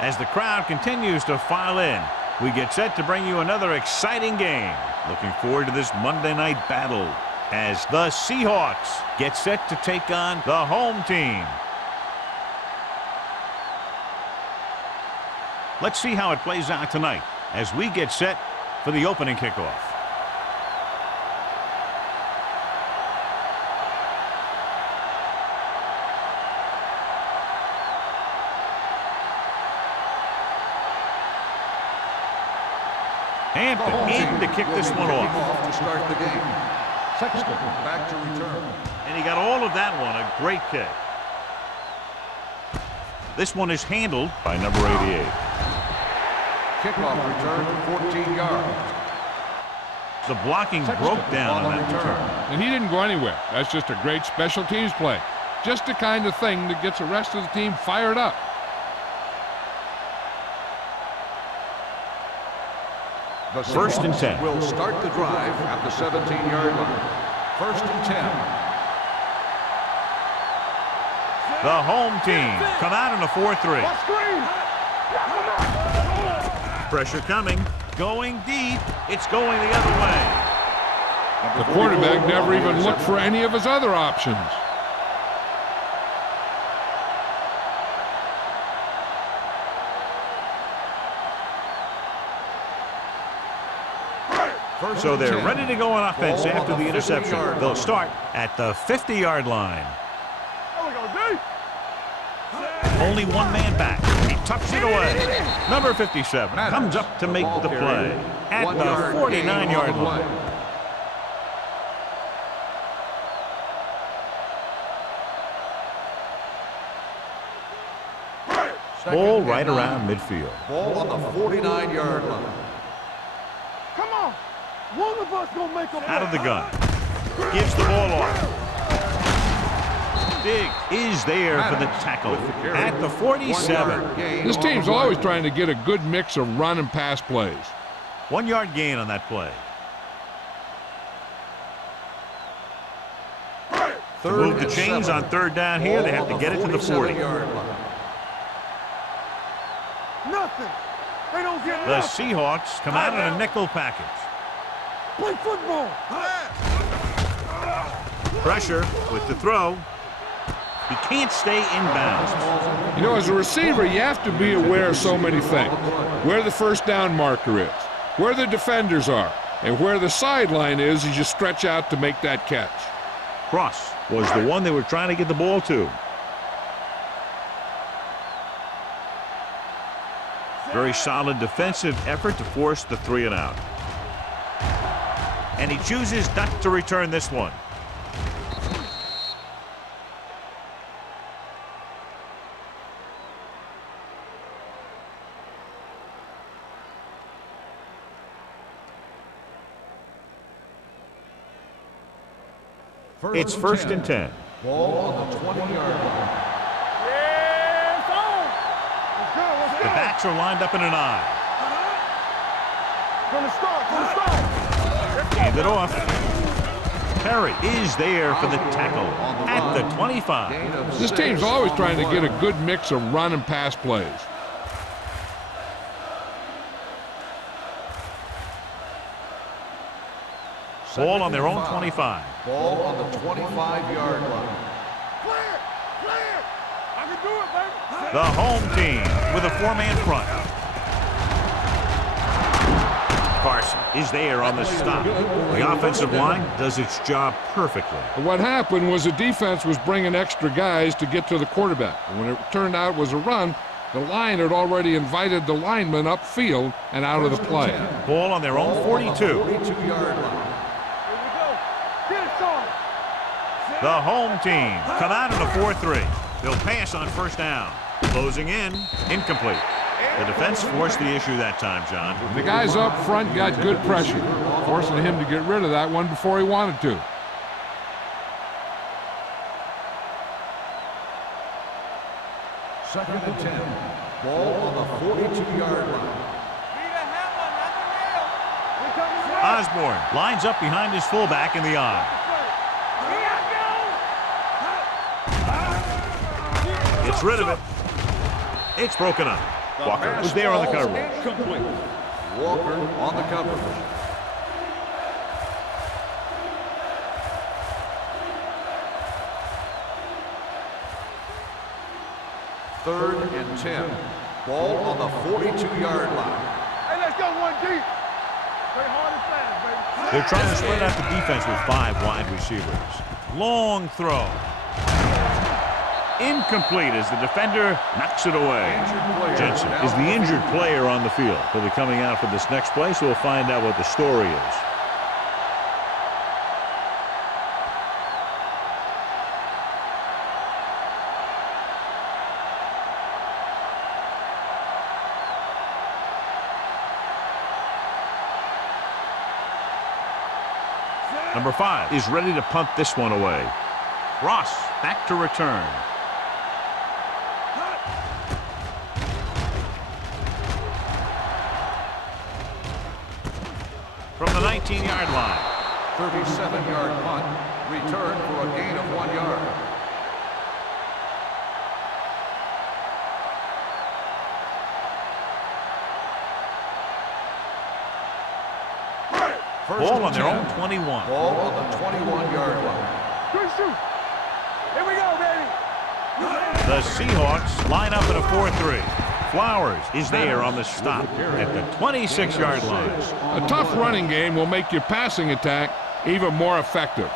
As the crowd continues to file in, we get set to bring you another exciting game. Looking forward to this Monday night battle as the Seahawks get set to take on the home team. Let's see how it plays out tonight as we get set for the opening kickoff. Hampton in to kick this one off. To start the game. Sexton back to return. And he got all of that one. A great kick. This one is handled by number 88. Kickoff return, 14 yards. The blocking broke down on that return. And he didn't go anywhere. That's just a great special teams play. Just the kind of thing that gets the rest of the team fired up. The First and 10. Will start the drive at the 17-yard line. First and 10. The home team come out in a 4-3. Pressure coming. Going deep. It's going the other way. The quarterback never even looked for any of his other options. So they're ready to go on offense after the interception. They'll start at the 50-yard line. Only one man back. He tucks it away. Number 57 comes up to make the play at the 49-yard line. Ball right around midfield. Ball on the 49-yard line. Come on. One of us gonna make a out of the gun. Gives the ball off. Big is there for the tackle at the 47. This team's always trying to get a good mix of run and pass plays. 1 yard gain on that play. To move the chains on third down here, they have to get it to the 40. nothing. They don't get The nothing. Seahawks come out in a nickel package. Play football. Pressure with the throw. He can't stay in bounds. You know, as a receiver, you have to be aware of so many things. Where the first down marker is, where the defenders are, and where the sideline is as you stretch out to make that catch. Cross was the one they were trying to get the ball to. Very solid defensive effort to force the 3 and out. And he chooses not to return this one. It's first and 10. Ball on the 20-yard line. Yeah, it's on. Let's go, let's go. The backs are lined up in an I. Gonna start. Hand it off. Perry is there for the tackle at the 25. This team's always trying to get a good mix of run and pass plays. Ball on their own 25. Ball on the 25-yard line. Clear, clear. I can do it, baby. The home team with a 4-man front. Carson is there on the stop. The offensive line does its job perfectly. What happened was the defense was bringing extra guys to get to the quarterback. And when it turned out it was a run, the line had already invited the lineman upfield and out of the play. Ball on their own 42. 42-yard line. Get it started. The home team come out in a 4-3. They'll pass on first down. Closing in, incomplete. The defense forced the issue that time, John. The guys up front got good pressure, forcing him to get rid of that one before he wanted to. Second and 10. Ball on the 42-yard line. Osborne lines up behind his fullback in the I. Gets rid of it. It's broken up. Walker was there on the coverage. Complete. Walker on the coverage. Third and 10. Ball on the 42-yard line. Hey, let's go one deep. Play hard and fast, baby. They're trying to spread out the defense with 5 wide receivers. Long throw. Incomplete as the defender knocks it away. Jensen is the injured player on the field. He'll be coming out for this next play, so we'll find out what the story is. Number 5 is ready to punt this one away. Ross back to return. From the 19-yard line. 37-yard punt. Return for a gain of 1 yard. Ball on their own 21. Ball on the 21-yard line. Good shoot. Here we go, baby. The Seahawks line up in a 4-3. Flowers is there on the stop at the 26-yard line. A tough running game will make your passing attack even more effective.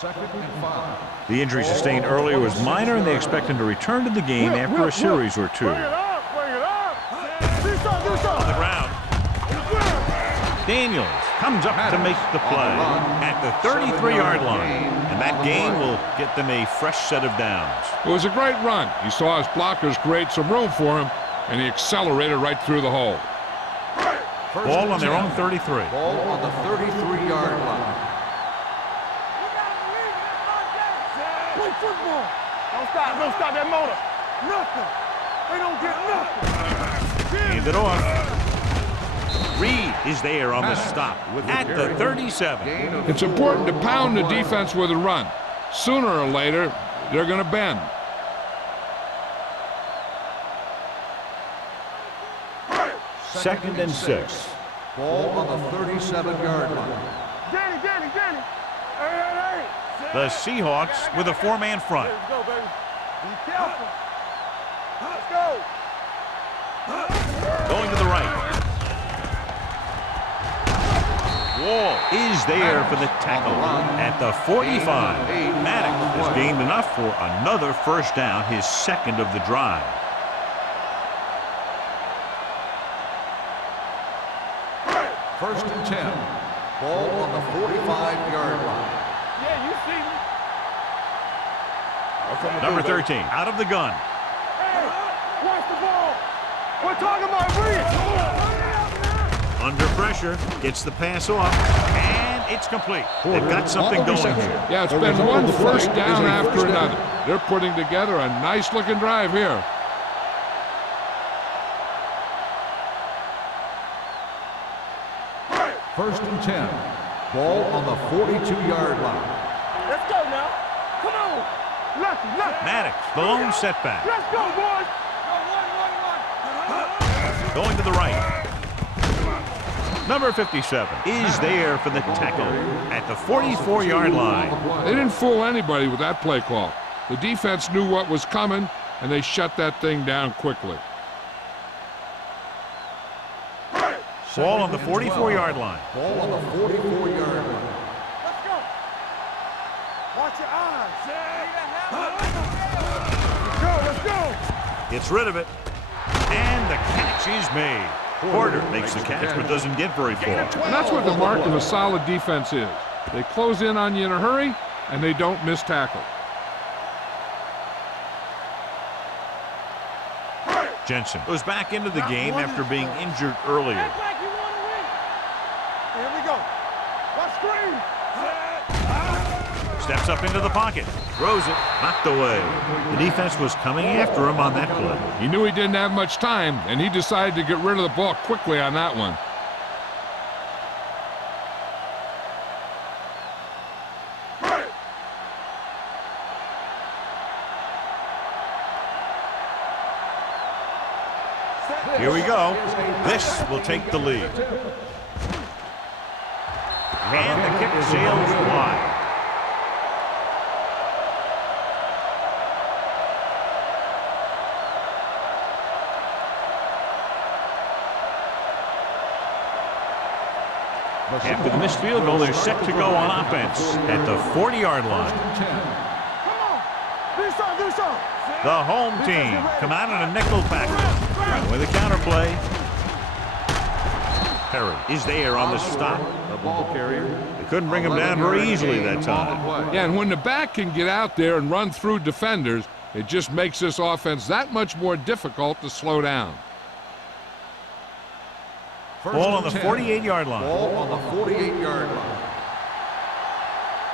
Second and 5. The injury sustained earlier was minor, and they expect him to return to the game after a series or 2. Bring it up, bring it up. Do something, do On something. the ground. Daniels comes up to make the play at the 33-yard line, and that gain will get them a fresh set of downs. It was a great run. He saw his blockers create some room for him, and he accelerated right through the hole. Ball on their own 33. Ball on the 33-yard line. Play football. Don't stop that motor. Nothing. They don't get nothing. Hand it off. Reed is there on the stop at the 37. It's important to pound the defense with a run. Sooner or later, they're going to bend. Second and 6. Ball on the 37-yard line. Danny. Hey. The Seahawks with a 4-man front. Let's go, baby. Be careful. Let's go. Going to the right. Wall is there for the tackle at the 45. Maddox has gained enough for another first down, his second of the drive. First and 10. Ball on the 45-yard line. Yeah, you see me. Number 13 out of the gun. Hey, watch the ball. We're talking about Reed. Under pressure, gets the pass off, and it's complete. They've got something going here. Yeah, it's been one first down after another. They're putting together a nice-looking drive here. First and 10. Ball on the 42-yard line. Let's go now. Come on. Lucky. Maddox, the lone setback. Let's go, boys. Going to the right. Number 57 is there for the tackle at the 44-yard line. They didn't fool anybody with that play call. The defense knew what was coming, and they shut that thing down quickly. Ball on the 44-yard line. Ball on the 44-yard line. Let's go. Watch your eyes. Let's go. Gets rid of it, and the catch is made. Porter makes the catch but doesn't get very far. And that's what the mark of a solid defense is. They close in on you in a hurry, and they don't miss tackle. Jensen goes back into the game after being injured earlier. Act like you want to win. Here we go. Watch screen. Steps up into the pocket, throws it, knocked away. The defense was coming after him on that play. He knew he didn't have much time, and he decided to get rid of the ball quickly on that one. Here we go. This will take the lead. And the kick sails wide. After the missed field goal, they're set to go on offense at the 40-yard line. Come on. Do something. The home team come out in a nickel package with a counterplay. Perry is there on the stop. The ball carrier. They couldn't bring him down very easily that time. Yeah, and when the back can get out there and run through defenders, it just makes this offense that much more difficult to slow down. Ball on the 48-yard line. Ball on the 48-yard line.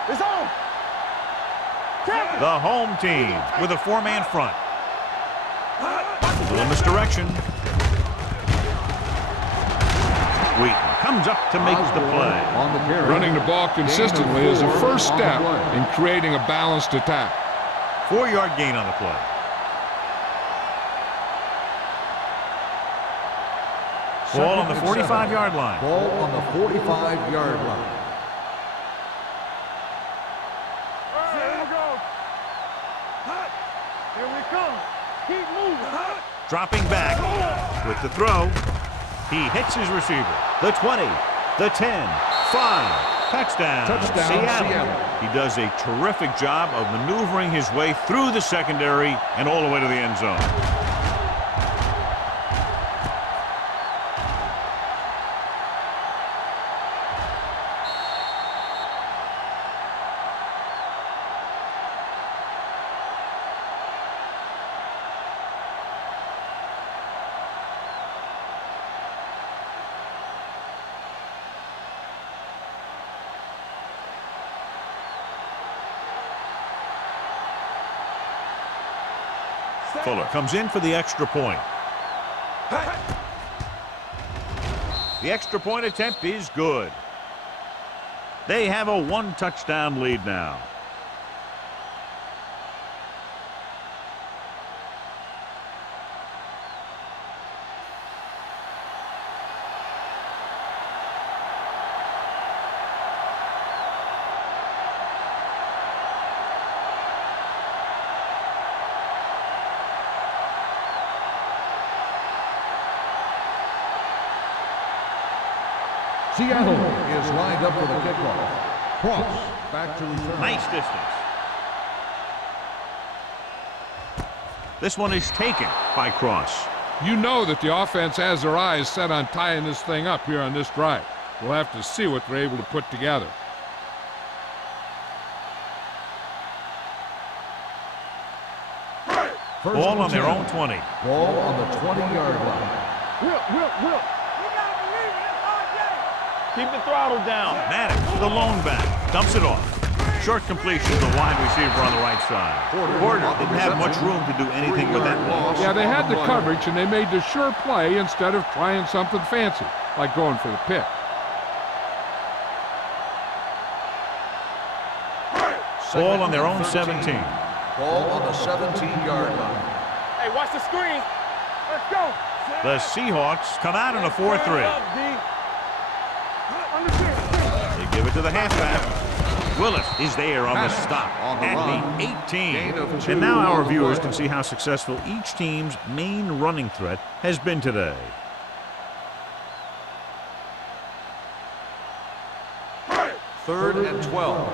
It's on. The home team with a four-man front. A little misdirection. Wheaton comes up to make the play. On the carry. Running the ball consistently is the first step in creating a balanced attack. 4-yard gain on the play. Ball on the 45-yard line. Ball on the 45-yard line. Here we go. Here we come. Keep moving. Dropping back with the throw. He hits his receiver. The 20, the 10, 5. Touchdown, Seattle. He does a terrific job of maneuvering his way through the secondary and all the way to the end zone. Fuller comes in for the extra point. The extra point attempt is good. They have a one-touchdown lead now. Seattle is lined up for the kickoff. Cross back to return. Nice distance. This one is taken by Cross. You know that the offense has their eyes set on tying this thing up here on this drive. We'll have to see what they're able to put together. Ball on their own 20. Ball on the 20-yard line. Will. Keep the throttle down. Maddox, the lone back, dumps it off. Short completion to the wide receiver on the right side. Porter didn't have much room to do anything with that ball. Yeah, they had the coverage, and they made the sure play instead of trying something fancy, like going for the pick. Ball on their own 17. Ball on the 17-yard line. Hey, watch the screen. Let's go. The Seahawks come out in a 4-3. They give it to the halfback. Willis is there on the stop at the 18. And now our viewers can see how successful each team's main running threat has been today. Third and 12.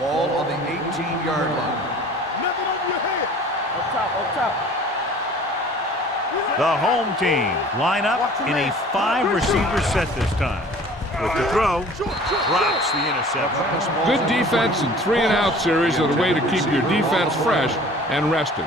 Ball on the 18-yard line. Nothing over your head. Up top. The home team line up in a 5-receiver set this time. With the throw, drops the interception. Good defense and 3-and-out series are the way to keep your defense fresh and rested.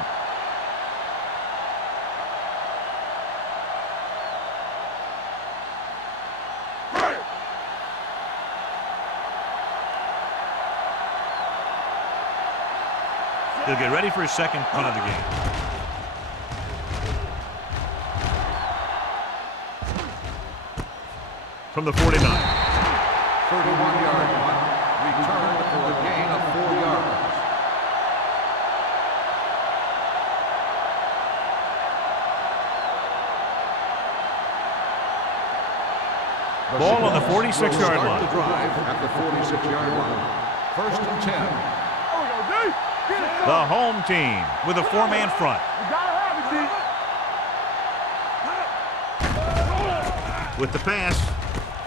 He'll get ready for his second punt of the game. From the 49. 31-yard line. Return for a gain of 4 yards. Ball on the 46-yard Start line. the drive at the 46-yard line. First and 10. The home team with a four-man front. You gotta have it, D. With the pass,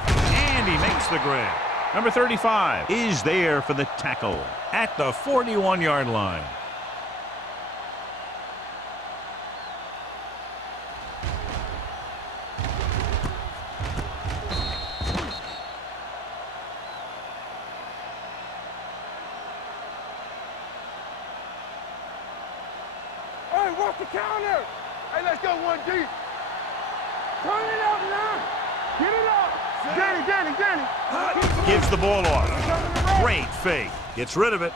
and he makes the grab. Number 35 is there for the tackle at the 41-yard line. Hey, what's the counter? Hey, let's go 1D. Turn it up now. Get it up. Danny. Gives the ball off. Great fake. Gets rid of it.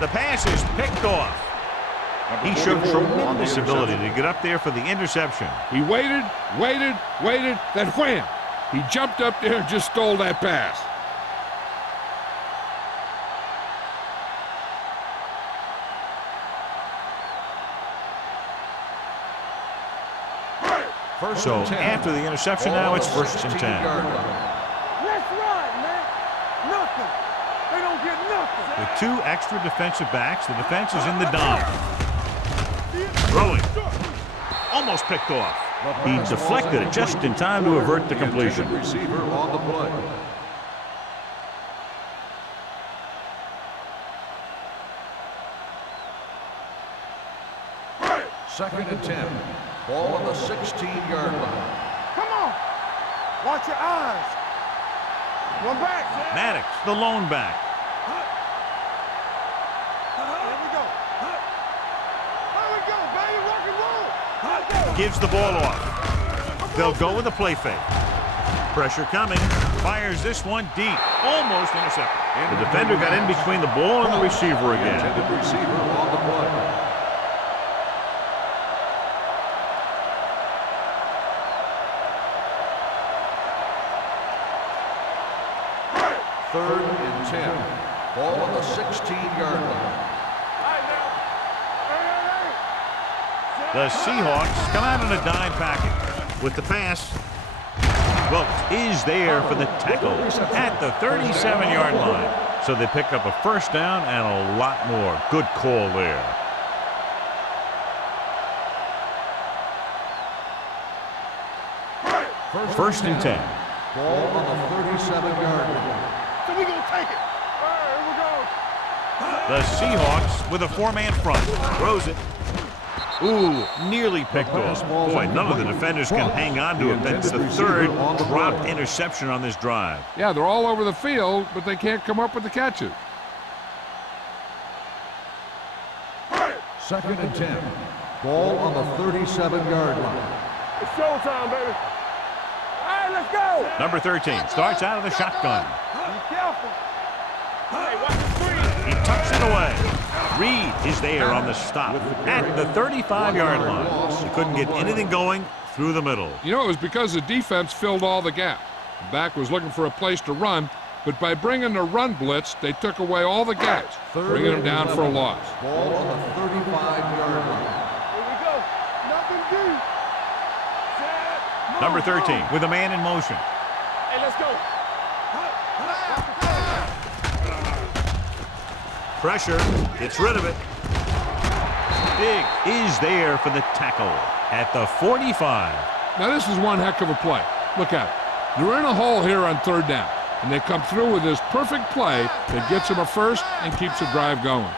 The pass is picked off. He showed tremendous ability to get up there for the interception. He waited, then wham! He jumped up there and just stole that pass. So after the interception, now it's first and 10. Let's run, man. Nothing. They don't get nothing. With two extra defensive backs, the defense is in the dime. Throwing. Almost picked off. He deflected it just in time to avert the completion. Receiver on the play. Second and 10. Ball on the 16-yard line. Come on. Watch your eyes. One back. Maddox, the lone back. Here we go. Here we go, baby. Rock and roll. Let's go. Gives the ball off. They'll go with a play fake. Pressure coming. Fires this one deep. Almost intercepted. The defender got in between the ball and the receiver again. Intended receiver on the play. Third and 10. Ball on the 16-yard line. The Seahawks come out in a dime package. With the pass, Wilkes is there for the tackle at the 37-yard line. So they pick up a first down and a lot more. Good call there. First and 10. Ball on the 37-yard line. So we gonna take it. All right, here we go. The Seahawks with a four-man front. Throws it. Ooh, nearly picked off. Boy, none of the defenders can hang on to it. That's the third dropped interception on this drive. Yeah, they're all over the field, but they can't come up with the catches. Second and 10. Ball on the 37-yard line. It's showtime, baby. All right, let's go. Number 13 starts out of the shotgun. Be careful. Hey, watch the screen. He tucks it away. Reed is there on the stop at the 35-yard line. He couldn't get anything going through the middle. You know, it was because the defense filled all the gaps. The back was looking for a place to run, but by bringing the run blitz, they took away all the gaps, bringing them down for a loss. Ball on the 35-yard line. Here we go. Nothing deep. Set. Number 13 with a man in motion. Hey, let's go. Pressure, gets rid of it. Big is there for the tackle at the 45. Now, this is one heck of a play. Look at it. They're in a hole here on third down, and they come through with this perfect play that gets them a first and keeps the drive going.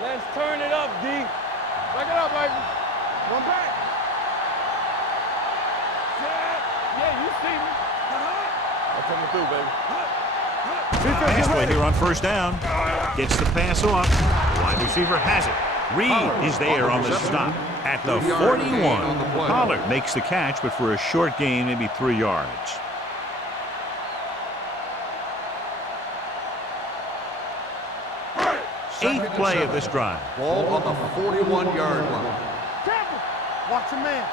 Let's turn it up, D. Back it up, baby. One back. Set. Yeah, you see me. I'm coming through, baby. Pass play here on first down. Gets the pass off. Wide receiver has it. Reed is there on the stop at the 41. Pollard makes the catch, but for a short gain, maybe 3 yards. Eighth play of this drive. Ball on the 41-yard line. Careful. Watch your man.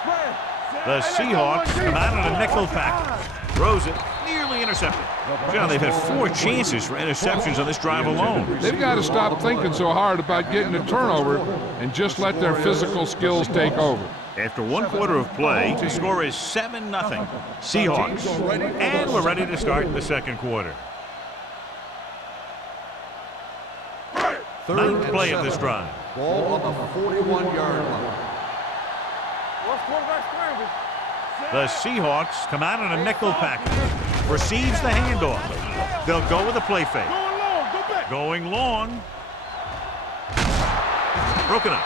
Spread. The Seahawks come out in a nickel package. Throws it, nearly intercepted. John, they've had 4 chances for interceptions on this drive alone. They've got to stop thinking so hard about getting a turnover and just let their physical skills take over. After 1 quarter of play, the score is 7-0. Seahawks. And we're ready to start the second quarter. 9th play of this drive. Ball on the 41-yard line. The Seahawks come out in a nickel package. Receives the handoff. They'll go with a play fake. Going long. Broken up.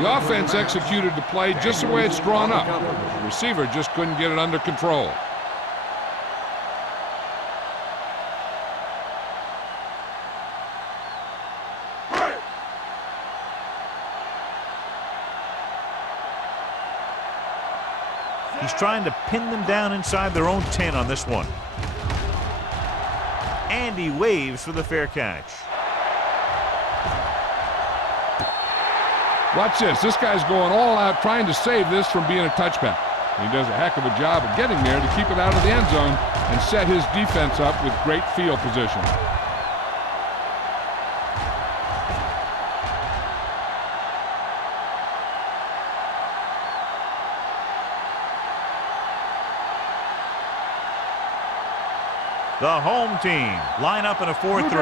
The offense executed the play just the way it's drawn up. The receiver just couldn't get it under control. He's trying to pin them down inside their own 10 on this one. And he waves for the fair catch. Watch this. This guy's going all out trying to save this from being a touchback. He does a heck of a job of getting there to keep it out of the end zone and set his defense up with great field position. The home team line up in a 4-3. Come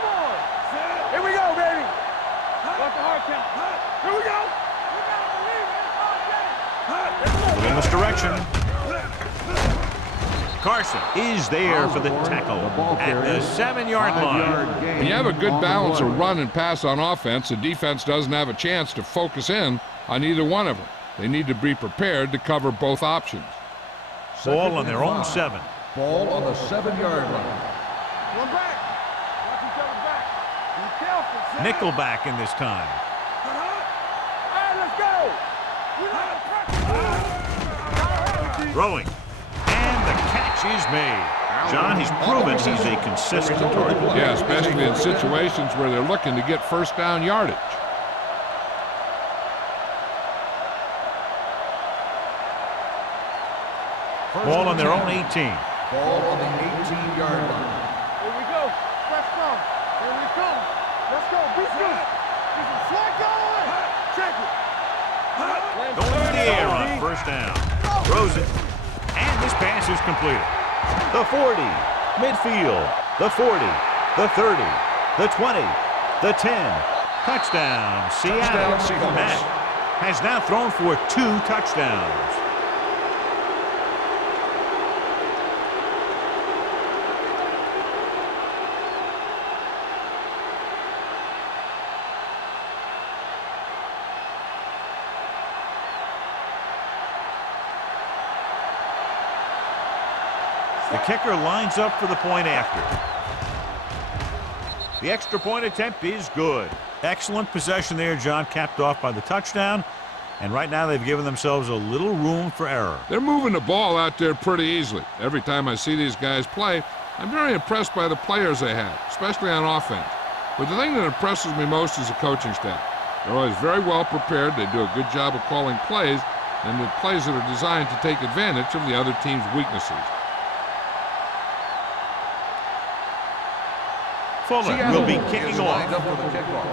on. Here we go, baby. Watch the hard count. Here we go. Look in this direction. Carson is there for the tackle at the 7-yard line. When you have a good balance of run and pass on offense, the defense doesn't have a chance to focus in on either one of them. They need to be prepared to cover both options. Ball on their own 7. Ball on the 7-yard line. One back. Watch each other back. Be careful. Nickelback in this time. All right, let's go. Throwing. And the catch is made. John, he's proven he's a consistent target. Yeah, especially in situations where they're looking to get first down yardage. Ball on their own 18. Ball on the 18-yard line. Here we go. Let's go. Here we come. Let's go. Be good. Flag going. Check it. Going in the air on first down. Throws it. And this pass is completed. The 40. Midfield. The 40. The 30. The 20. The 10. Touchdown, Seattle. Matt has now thrown for 2 touchdowns. The kicker lines up for the point after. The extra point attempt is good. Excellent possession there, John, capped off by the touchdown. And right now they've given themselves a little room for error. They're moving the ball out there pretty easily. Every time I see these guys play, I'm very impressed by the players they have, especially on offense. But the thing that impresses me most is the coaching staff. They're always very well prepared. They do a good job of calling plays, and the plays that are designed to take advantage of the other team's weaknesses. Fuller will be kicking Lined off. up for the kickoff.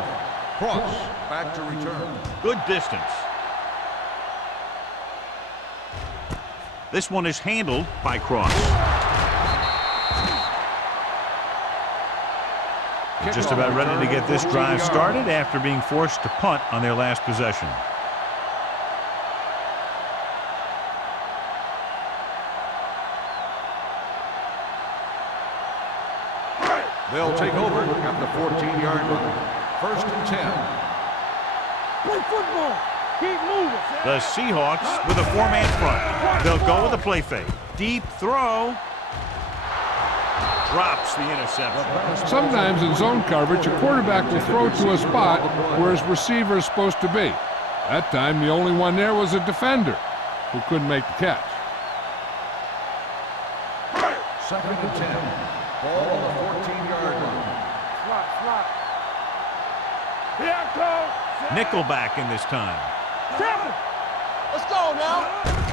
Cross back to return. Good distance. This one is handled by Cross. Just about ready to get this drive started after being forced to punt on their last possession. They'll take over at the 14-yard line. 1st and 10. Play football. Keep moving. The Seahawks with a 4-man front. They'll go with a play fake. Deep throw. Drops the interception. Sometimes in zone coverage, a quarterback will throw to a spot where his receiver is supposed to be. That time, the only one there was a defender who couldn't make the catch. 2nd and 10. Ball on the 14-yard line. Slot. Here I come. Nickelback in this time. Let's go now.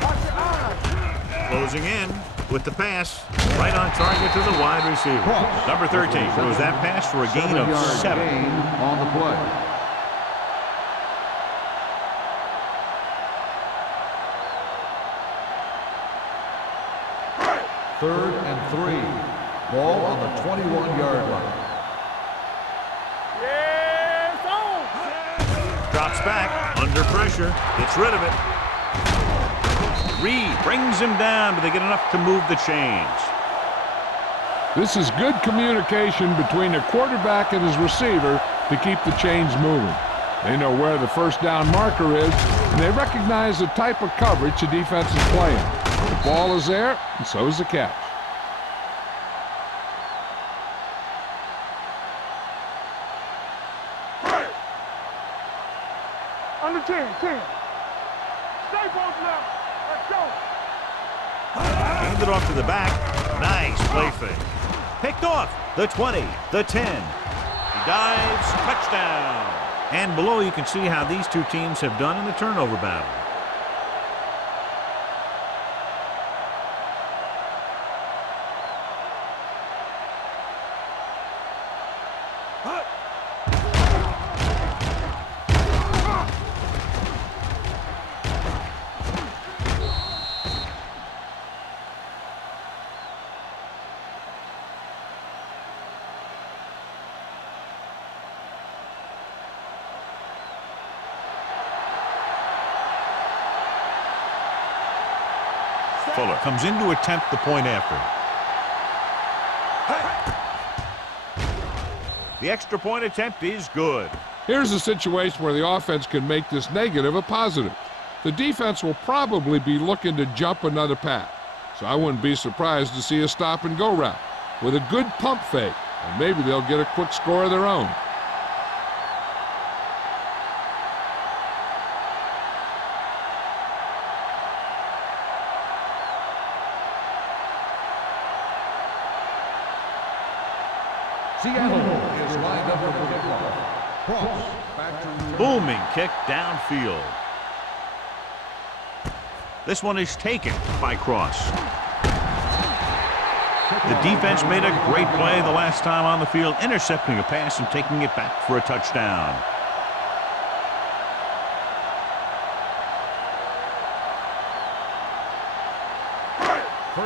Watch your eyes. Closing in with the pass. Right on target to the wide receiver. Number 13 throws that pass for a gain of 7. Gain on the play. Third and 3. Ball on the 21-yard line. Yes, on. Drops back, under pressure, gets rid of it. Reed brings him down, but they get enough to move the chains. This is good communication between the quarterback and his receiver to keep the chains moving. They know where the first down marker is, and they recognize the type of coverage the defense is playing. The ball is there, and so is the catch. Under 10. Stay posted up. Let's go. Hand it off to the back. Nice play fake. Picked off. The 20, the 10. He dives, touchdown. And below you can see how these two teams have done in the turnover battle. Fuller comes in to attempt the point after. The extra point attempt is good. Here's a situation where the offense can make this negative a positive. The defense will probably be looking to jump another pass, so I wouldn't be surprised to see a stop-and-go route with a good pump fake, and maybe they'll get a quick score of their own. Seattle is lined up for the kickoff. Cross back to Booming kick downfield. This one is taken by Cross. The defense made a great play the last time on the field, intercepting a pass and taking it back for a touchdown.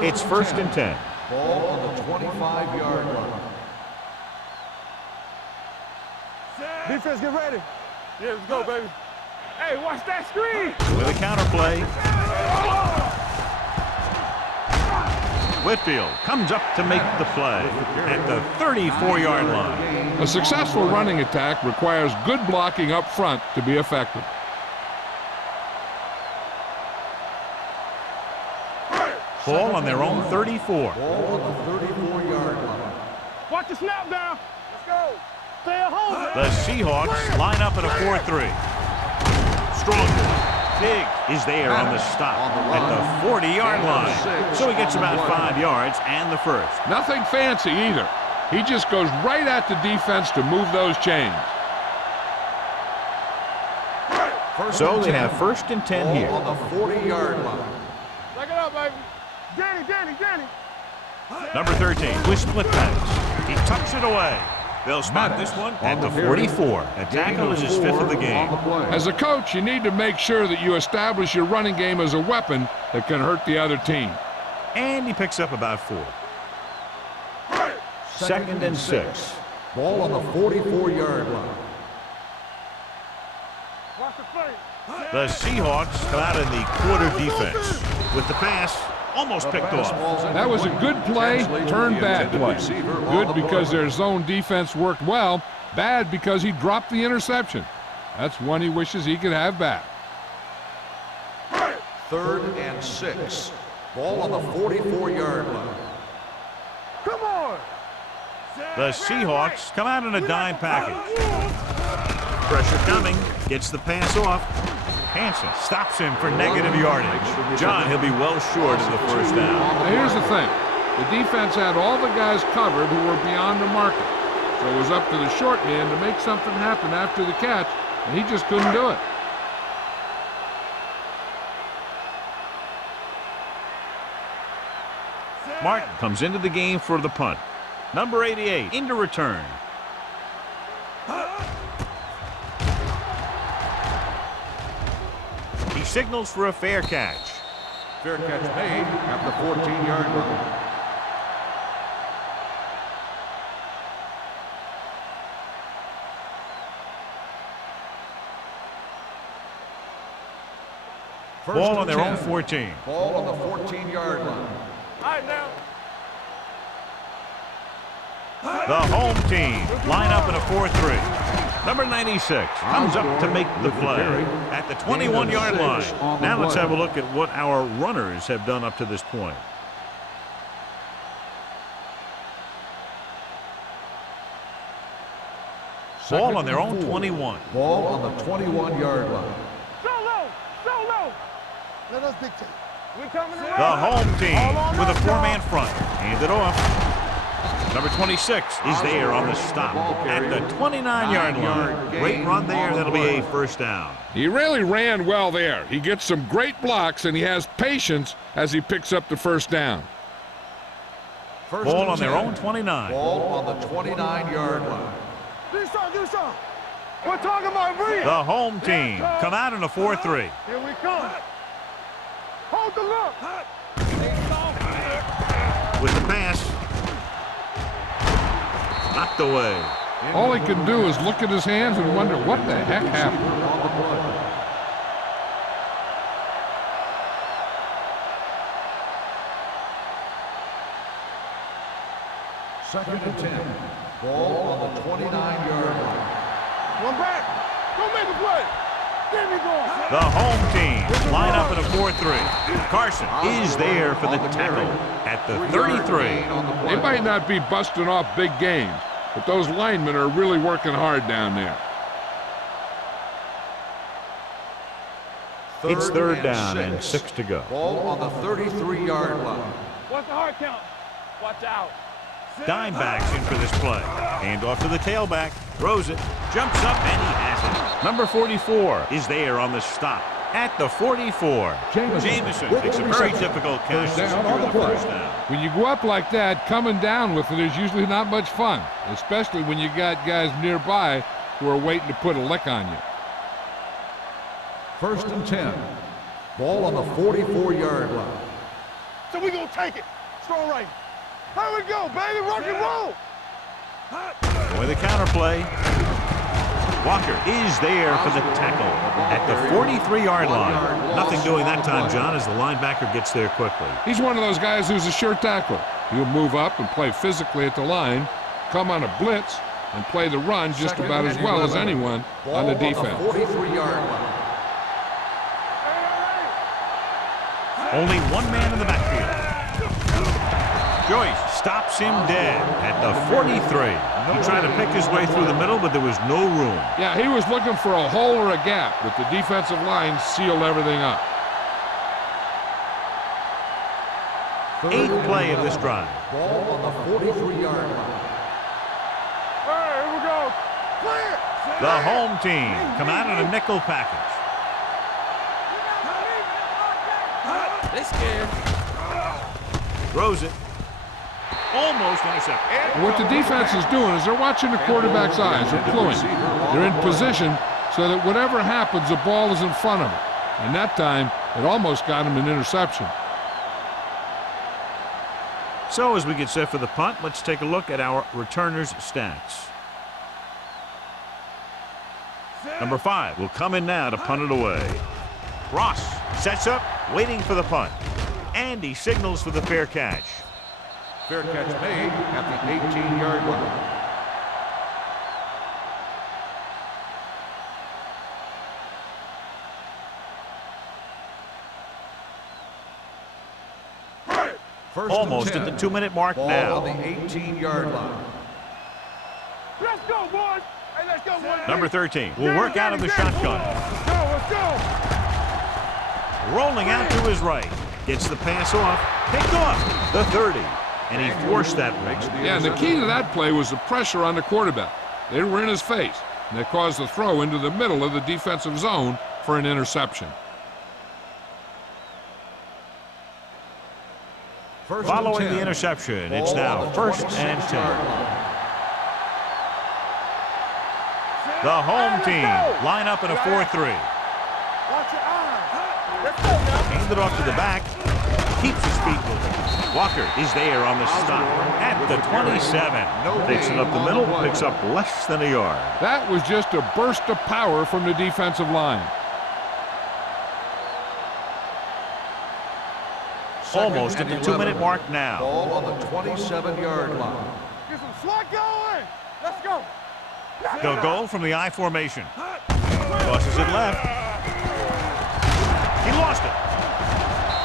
It's first and 10. ball on the 25-yard line. Defense, get ready. Yeah, let's go, baby. Hey, watch that screen. With a counter play. Whitfield comes up to make the play at the 34-yard line. A successful running attack requires good blocking up front to be effective. Ball on their own 34. Ball on the 34-yard line. Watch the snap down. Let's go. Stay at home. The Seahawks line up at a 4-3. Strong. Big is there on the stop at the 40-yard line. So he gets about 5 yards and the first. Nothing fancy either. He just goes right at the defense to move those chains. So they have first and 10 here. Ball on the 40-yard line. Back it up, baby. Danny. Number 13 with split pass. He tucks it away. They'll spot this one at the 44. A tackle is his fifth of the game. As a coach, you need to make sure that you establish your running game as a weapon that can hurt the other team. And he picks up about 4. Second and 6. Ball on the 44-yard line. Watch the play. The Seahawks come out in the quarter defense with the pass almost picked off. That was a good play, turned bad play. Good because their zone defense worked well, bad because he dropped the interception. That's one he wishes he could have back. Third and 6. Ball on the 44-yard line. Come on. The Seahawks come out in a dime package. Pressure coming, gets the pass off. Hansen stops him for negative yardage. John, he'll be well short of the first down. Now here's the thing. The defense had all the guys covered who were beyond the marker. So it was up to the short man to make something happen after the catch, and he just couldn't do it. Martin comes into the game for the punt. Number 88 into return. He signals for a fair catch. Fair catch made at the 14-yard line. Ball on their own 14. Ball on the 14-yard line. All right, now. The home team line up in a 4-3. Number 96 comes up to make the play at the 21-yard line. Now let's have a look at what our runners have done up to this point. Ball on their own 21. Ball on the 21-yard line. Solo! Solo! Let us dictate. We coming around. The home team with a four-man front. Hand it off. Number 26 is there on the stop at the 29-yard line. Great run there. That'll be a first down. He really ran well there. He gets some great blocks, and he has patience as he picks up the first down. Ball on their own 29. Ball on the 29-yard line. Do some. We're talking about Bree. The home team come out in a 4-3. Here we come. Hold the look. With the pass. Knocked away. All he can do is look at his hands and wonder what the heck happened. Second and 10. Ball on the 29-yard line. One back. Go make a play. There we go. The home team line up in a 4-3. Carson is there for the tackle at the 33. They might not be busting off big games, but those linemen are really working hard down there. It's third down and 6 to go. Ball on the 33-yard line. What's the hard count? Watch out. Dime backs in for this play. Hand off to the tailback. Throws it. Jumps up and he has it. Number 44 is there on the stop at the 44. Jameson makes a very difficult catch to secure the first down. When you go up like that, coming down with it is usually not much fun, especially when you got guys nearby who are waiting to put a lick on you. First and 10. Ball on the 44-yard line. So we gonna take it. Strong right. Here we go, baby. Rock and roll. With a counter play. Walker is there for the tackle at the 43-yard line. Nothing doing that time, John, as the linebacker gets there quickly. He's one of those guys who's a sure tackler. He'll move up and play physically at the line, come on a blitz, and play the run just about as well as anyone on the defense. 43-yard line. Only one man in the backfield. Joyce stops him dead at the 43. He tried to pick his way through the middle, but there was no room. Yeah, he was looking for a hole or a gap, but the defensive line sealed everything up. Eighth play of this drive. Ball on the 43-yard line. All right, here we go. Clear. The home team come out in a nickel package. They scared. Throws it. Almost intercepted. What the defense is doing is they're watching the quarterback's eyes. They're cluing. They're in position so that whatever happens, the ball is in front of them. And that time, it almost got him an interception. So as we get set for the punt, let's take a look at our returners' stats. Number 5 will come in now to punt it away. Ross sets up, waiting for the punt. And he signals for the fair catch. Fair catch made at the 18-yard line. First Almost and 10. at the 2-minute mark Ball now. on the 18-yard line. Let's go, boys. Hey, let's go. Number 13 will work out of the shotgun. Let's go. Rolling out to his right. Gets the pass off. Picked off the 30. And he forced that one. Yeah, and the key to that play was the pressure on the quarterback. They were in his face, and that caused the throw into the middle of the defensive zone for an interception. First Following and 10. the interception, it's Ball now on the first and 10. 26-yard line. The home team go. line up in a 4-3. Watch your eyes. Let's go now. Hand it off to the back. Keeps his feet moving. Walker is there on the stop at the 27. Takes it up the middle, picks up less than a yard. That was just a burst of power from the defensive line. Almost at the 2-minute mark now. Ball on the 27-yard line. Get some slot going. Let's go. They'll go from the I formation. Tosses it left. He lost it.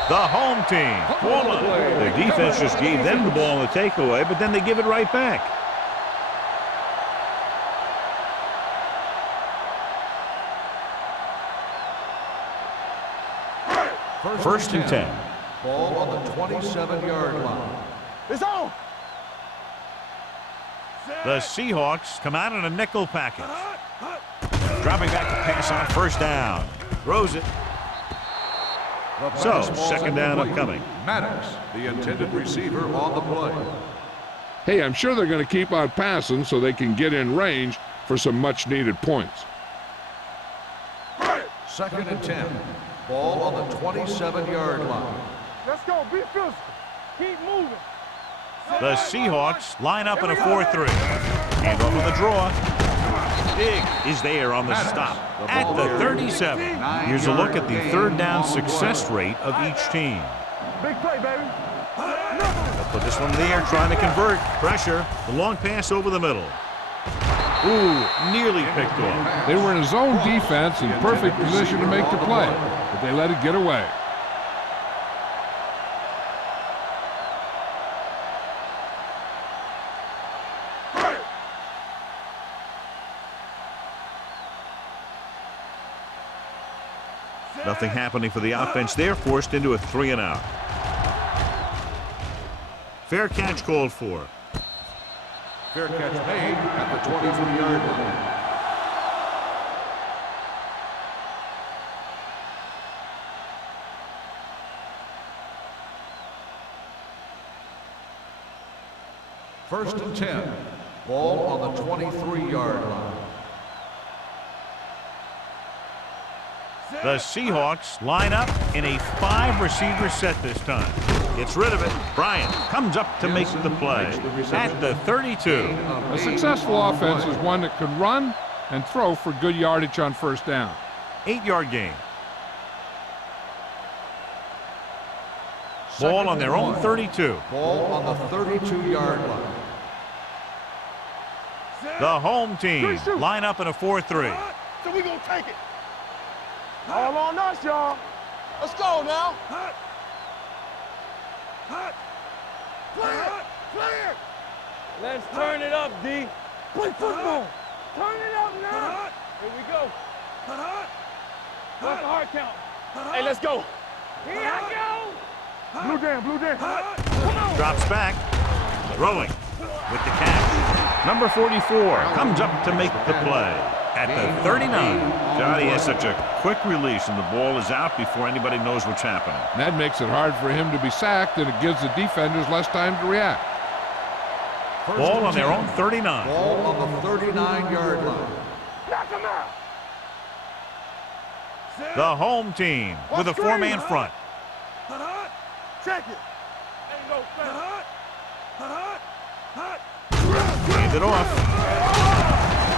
The home team. Ball on it. Their defense just gave them the ball in the takeaway, but then they give it right back. First and 10. Ball on the 27-yard line. It's on. The Seahawks come out in a nickel package. Dropping back to pass on first down. Throws it. So, second down upcoming. Maddox, the intended receiver on the play. Hey, I'm sure they're going to keep on passing so they can get in range for some much-needed points. Second and 10. Ball on the 27-yard line. Let's go. Be physical. Keep moving. The Seahawks line up in a 4-3. Hand off on the draw. Big is there on the stop at the 37. Here's a look at the third down success rate of each team. Big play, baby. They'll put this one in the air, trying to convert. Pressure. The long pass over the middle. Ooh, nearly picked off. They were in a zone defense in perfect position to make the play, but they let it get away. Nothing happening for the offense. They're forced into a 3-and-out. Fair catch called for. Fair catch made at the 23-yard line. First and 10. Ball on the 23-yard line. The Seahawks line up in a 5-receiver set this time. Gets rid of it. Bryant comes up to make the play at the 32. A successful offense is one that can run and throw for good yardage on first down. 8-yard gain. Ball on their own 32. Ball on the 32-yard line. The home team line up in a 4-3. So we gonna take it. All on us, y'all. Let's go now. Clear. Clear. Let's turn it up, D. Play football. Turn it up now. Here we go. What's the hard count? Hey, let's go. Here I go. Blue down, blue down. Come on. Drops back. Throwing with the catch. Number 44 comes up to make the play at the 39. Johnny has such a quick release, and the ball is out before anybody knows what's happening. That makes it hard for him to be sacked, and it gives the defenders less time to react. Ball on their own 39. Ball on the 39-yard line. Knock him out. The home team with a 4-man front. Check it. Hand it off.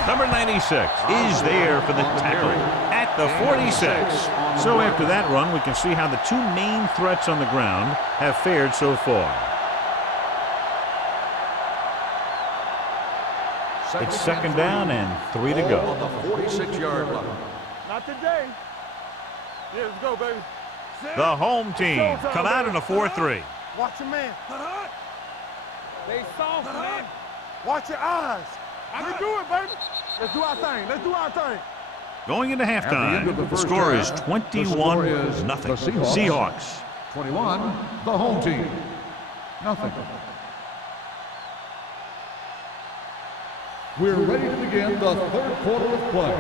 Number 96 is there for the tackle at the 46. So after that run, we can see how the two main threats on the ground have fared so far. It's second down and 3 to Ball go. on the 46-yard line. Not today. Yeah, let's go, baby. The home team come out in a 4-3. Watch your man. They soft, man. Watch your eyes. We do it, baby. Let's do our thing. Let's do our thing. Going into At the end of halftime, the the first score is half, 21-0. the Seahawks. Seahawks. 21, the home team. Nothing. We're ready to begin the third quarter of play.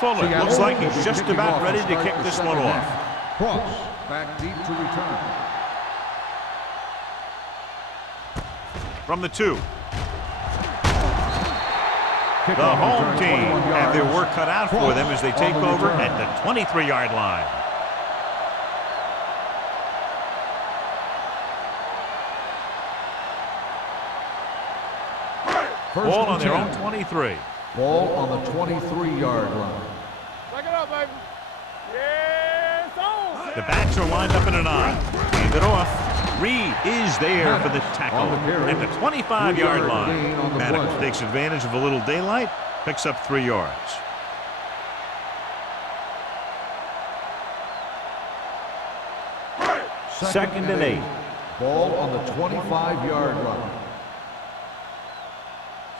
Fuller looks like he's just about ready to kick this one off. Cross back deep to return. From the 2. The home team have their work cut out for them as they take over at the 23-yard line. Ball on their own 23. Ball on the 23-yard line. Back it up, baby. Yeah, it's on. The backs are lined up in an I. Hand it off. Reed is there for the tackle at the 25-yard line. Maddox takes advantage of a little daylight, picks up 3 yards. Second and 8. Ball on the 25-yard line.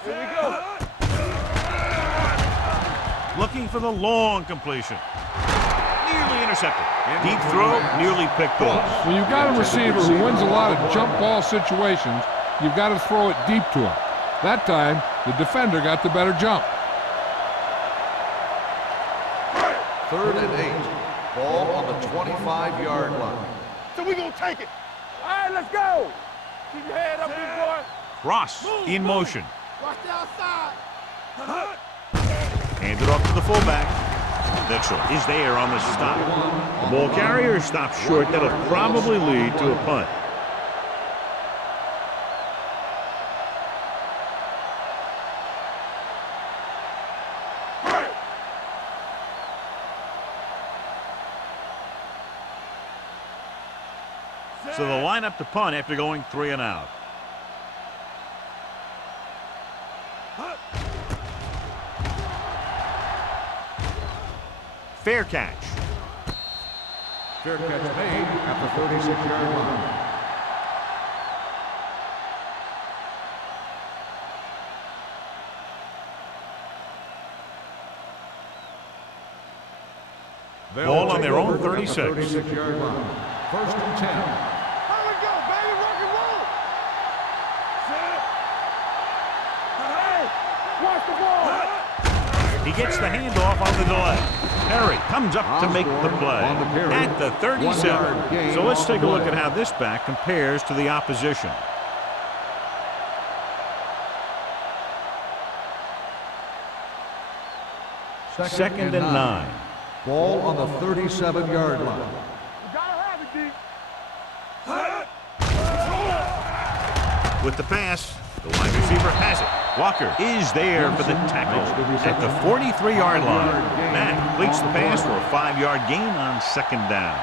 Here we go. Looking for the long completion. Nearly intercepted. Deep throw, nearly picked off. When you've got a receiver who wins a lot of jump ball situations, you've got to throw it deep to him. That time, the defender got the better jump. Third and 8. Ball on the 25-yard line. So we gonna take it. All right, let's go. Keep your head up, big boy. Ross in motion. Watch the outside. Handed off to the fullback. Mitchell is there on the stop. The ball carrier stops short. That'll probably lead to a punt. So they'll line up to punt after going 3 and out. Fair catch. Fair catch made at the 36-yard line. Ball on their own 36. 36-yard line. First and 10. Here we go, baby. Rock and roll. Hey, watch the ball. He gets the handoff on the delay. Perry comes up to make the play at the 37. So let's take a look at how this back compares to the opposition. Second and 9. Ball on the 37-yard line. You gotta have it, D. With the pass, the wide receiver has it. Walker is there for the tackle at the 43-yard line. Matt completes the pass for a 5-yard gain on second down.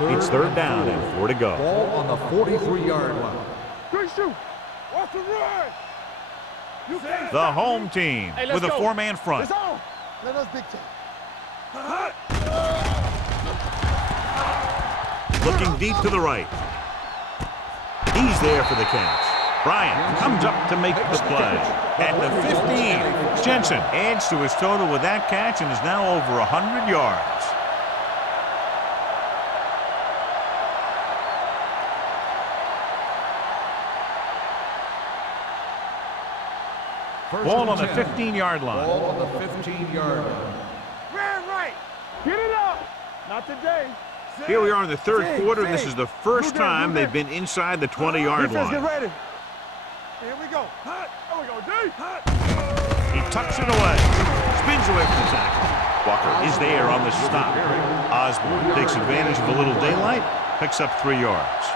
It's third down and 4 to go. Ball on the 43-yard line. Good shoot. Watch the run. You can't The home team Hey, let's with a go. 4-man front. It's on. Let us dictate. Looking deep to the right. He's there for the catch. Bryant comes up to make the play at the 15. Jensen adds to his total with that catch and is now over 100 yards. Ball on the 15-yard line. Ball on the 15-yard line. Ran right. Get it up. Not today. Here we are in the third quarter. This is the first time they've been inside the 20-yard Defense, get line. ready. Here we go. Here we go, D. He tucks it away. Spins away from the tackle. Walker is there on the stop. Osborne takes advantage of a little daylight. Picks up 3 yards.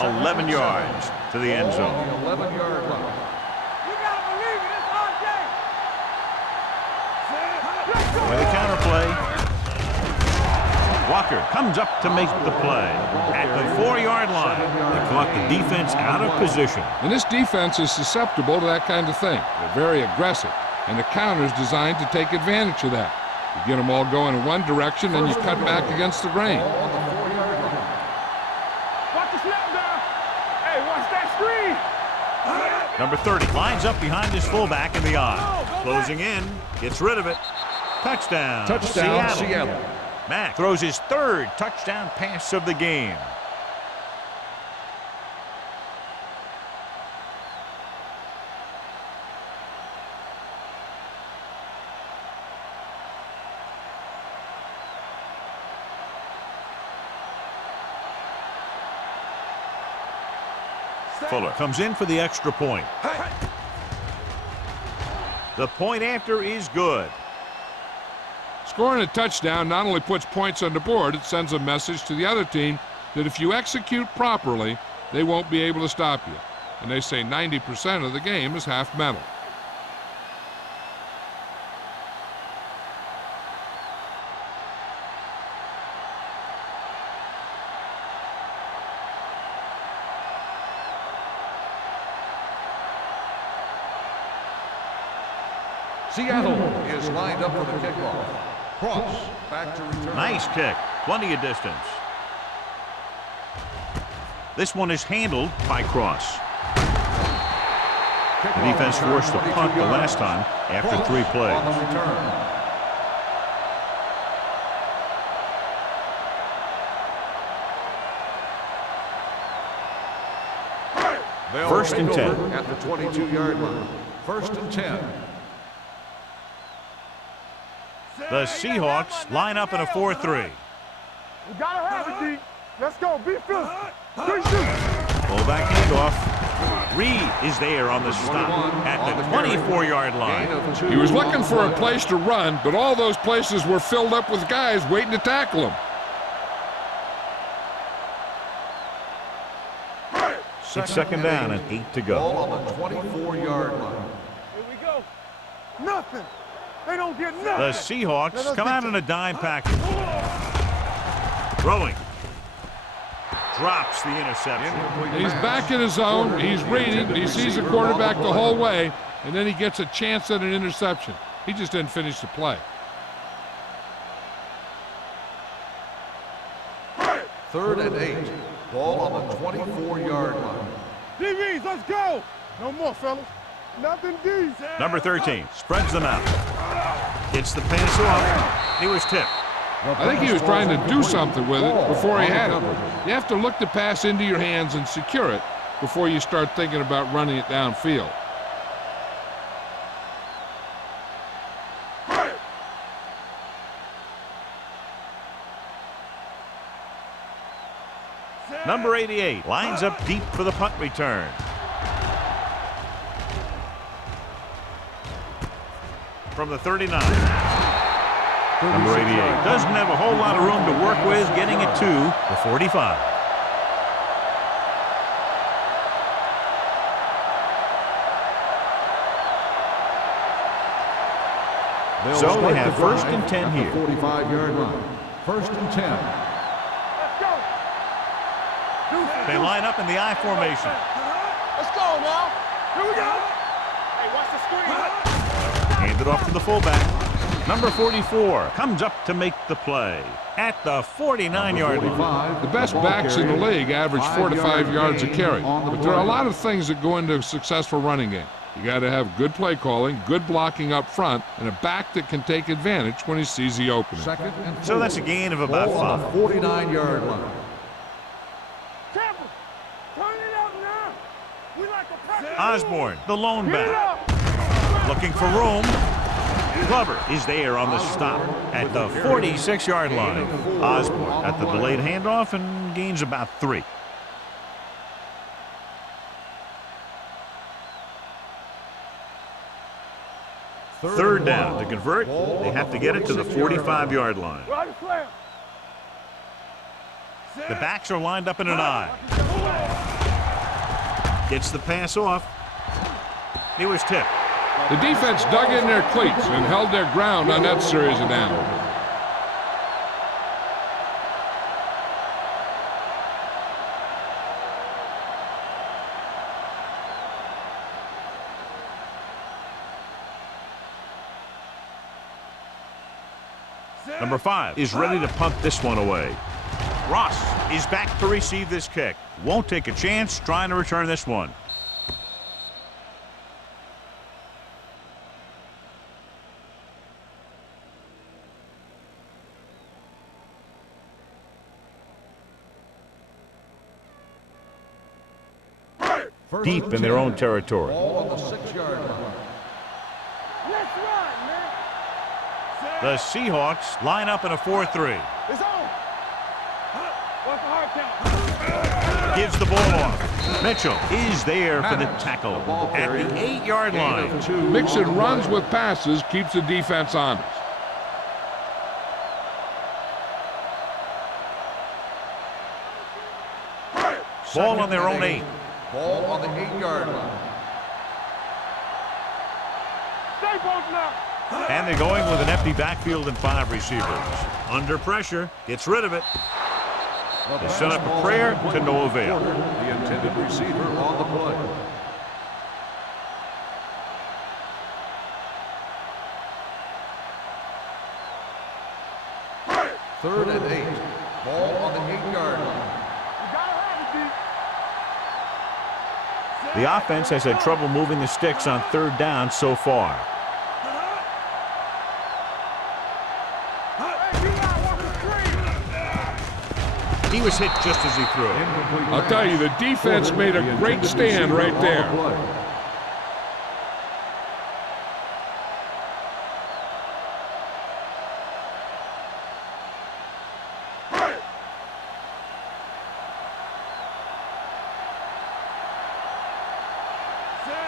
$11 yards to the end zone. The 11-yard line. You gotta believe it. It's our day. Let's go. With a counterplay, Walker comes up to make the play at the 4-yard line. They caught the defense out of position. And this defense is susceptible to that kind of thing. They're very aggressive, and the counter is designed to take advantage of that. You get them all going in one direction, and you cut back against the grain. Ball on the 4-yard line. Watch the snap down. Hey, watch that screen. Number 30 lines up behind his fullback in the eye. Closing in, gets rid of it. Touchdown, Touchdown, Seattle. Seattle. Mack throws his third touchdown pass of the game. Fuller comes in for the extra point. The point after is good. Scoring a touchdown not only puts points on the board, it sends a message to the other team that if you execute properly, they won't be able to stop you. And they say 90% of the game is half mental. Seattle is lined up for the kickoff. Cross back to return. Nice kick. Plenty of distance. This one is handled by Cross. The defense forced a punt the last time after 3 plays. On the return. First and 10. At the 22-yard line. First and 10. The Seahawks line up in a 4-3. We gotta have it, D. Let's go. Be physical. 3 shooters. Fullback handoff. Reed is there on the stop at the 24-yard line. He was looking for a place to run, but all those places were filled up with guys waiting to tackle him. It's second down and 8 to go. Ball on the 24-yard line. Here we go. Nothing. They don't get nothing. The Seahawks come out in a dime package. Throwing. Drops the interception. He's back in his zone. He's reading. He sees the quarterback the whole way, and then he gets a chance at an interception. He just didn't finish the play. Third and 8. Ball on the 24-yard line. DBs, let's go. No more, fellas. Nothing, D. Number 13 spreads them out. Gets the pass off. He was tipped. I think he was trying to do something with it before he had it. You have to look the pass into your hands and secure it before you start thinking about running it downfield. Number 88 lines up deep for the punt return. From the 39. Number 88 doesn't have a whole lot of room to work with, getting it to the 45. So they have first and 10 here. 45-yard line. First and 10. Let's go. They line up in the I formation. Let's go now. Here we go. Hey, watch the screen. Handed off to the fullback. Number 44 comes up to make the play at the 49-yard line. The best backs in the league average 4 to 5 yards a carry, but there are a lot of things that go into a successful running game. You got to have good play calling, good blocking up front, and a back that can take advantage when he sees the opening. Second and 4. So that's a gain of about Ball on 5. the 49-yard line. Campbell, turn it out now. We like a practice. Osborne, the lone Get it back, up. looking for room. Glover is there on the stop at the 46-yard line. Osborne at the delayed handoff and gains about 3. Third down. To convert, they have to get it to the 45-yard line. Right slam. The backs are lined up in an I. Gets the pass off. He was tipped. The defense dug in their cleats and held their ground on that series of downs. Number 5 is ready to punt this one away. Ross is back to receive this kick. Won't take a chance trying to return this one. deep in their own territory. Ball on the 6-yard line. Let's run, man. The Seahawks line up in a 4-3. It's on. What's the hard count? Gives the ball off. Mitchell is there for the tackle at the 8-yard line. Mixing runs with passes keeps the defense honest. Ball on their own 8. Ball on the 8-yard line. Stay posted now. And they're going with an empty backfield and 5 receivers. Under pressure, gets rid of it. They set up a prayer to no avail. The intended receiver on the play. Third and 8. Ball on the 8-yard line. The offense has had trouble moving the sticks on 3rd down so far. He was hit just as he threw. I'll tell you, the defense made a great stand right there.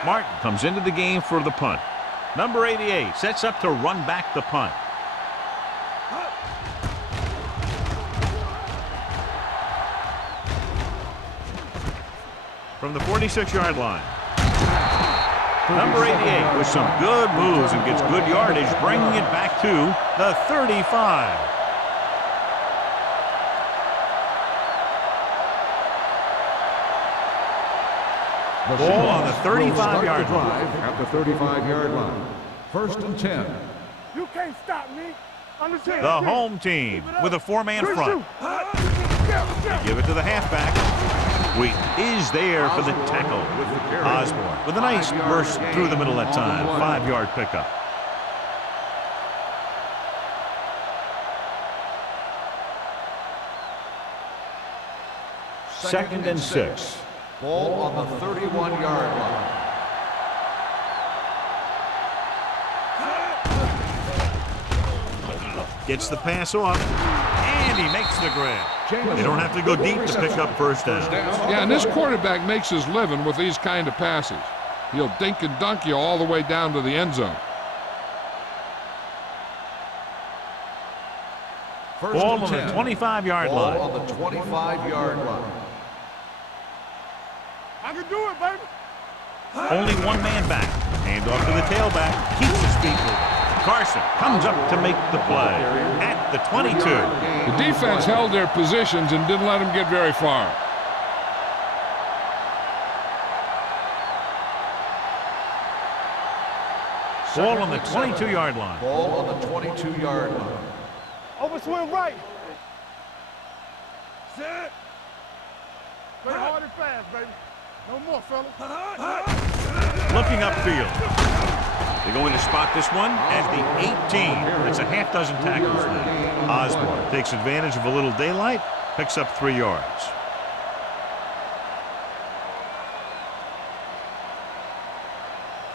Martin comes into the game for the punt. Number 88 sets up to run back the punt. From the 46-yard line. Number 88 with some good moves and gets good yardage, bringing it back to the 35. Ball on the 35-yard line. At the 35-yard line. 1st and 10. You can't stop me. Understand? The home team with a 4-man front. They give it to the halfback. Wheat is there for the tackle. Osborne with a nice burst through the middle that time. 5-yard pickup. Second and 6. Ball on the 31-yard line. Gets the pass off, and he makes the grab. They don't have to go deep to pick up 1st down. Yeah, and this quarterback makes his living with these kind of passes. He'll dink and dunk you all the way down to the end zone. Ball on the 25-yard line. Ball on the 25-yard line. I can do it, baby. Only one man back. Hand off to the tailback. Keeps his feet moving. Carson comes up to make the play at the 22. The defense held their positions and didn't let them get very far. Ball on the 22-yard line. Ball on the 22-yard line. Overswing right. Set. Play hard and fast, baby. No more, fella. Looking upfield. They're going to spot this one at the 18. That's a half dozen tackles now. Osborne takes advantage of a little daylight, picks up 3 yards.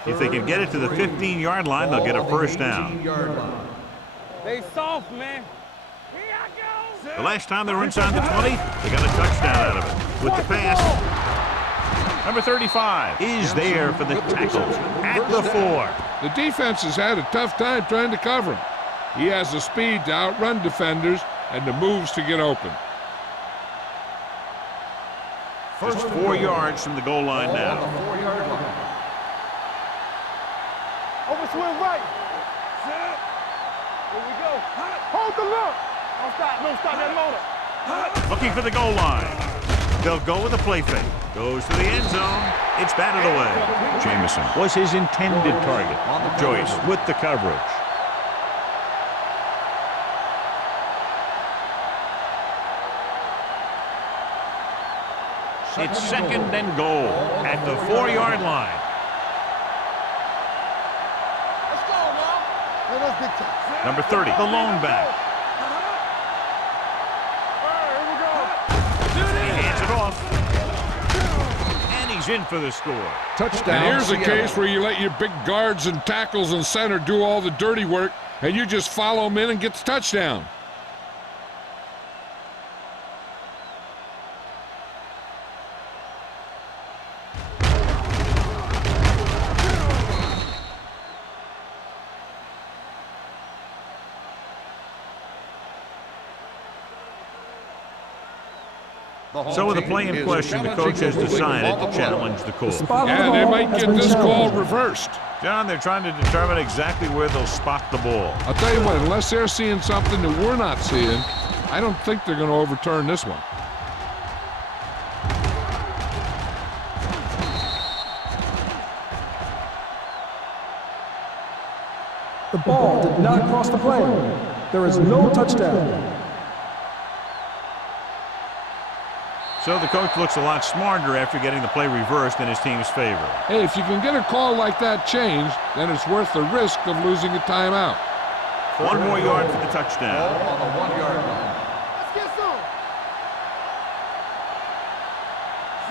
If they can get it to the 15-yard line, they'll get a 1st down. They soft, man. Here I go. The last time they were inside the 20, they got a touchdown out of it. With the pass, number 35 is there for the tackle at the 4. The defense has had a tough time trying to cover him. He has the speed to outrun defenders and the moves to get open. Just 4 yards from the goal line now. Overswing right. Set. Here we go. Hold the look. Don't stop. Don't stop that motor. Looking for the goal line. They'll go with a play fake. Goes to the end zone. It's batted away. Jamison was his intended target. Joyce with the coverage. It's 2nd and goal at the 4-yard line. Let's go, now. Hey, that's big time. Number 30, the lone back. All right, here we go. He hands it off. And he's He's in for the score. Touchdown. And here's a Seattle. case where you let your big guards and tackles and center do all the dirty work, and you just follow them in and get the touchdown. So with the play in question, the coach has decided to challenge the call. Yeah, they might get this call reversed. John, they're trying to determine exactly where they'll spot the ball. I'll tell you what, unless they're seeing something that we're not seeing, I don't think they're going to overturn this one. The ball did not cross the plane. There is no touchdown. So the coach looks a lot smarter after getting the play reversed in his team's favor. Hey, if you can get a call like that changed, then it's worth the risk of losing a timeout. 1 more yard for the touchdown. Ball on the 1-yard line. Let's get some.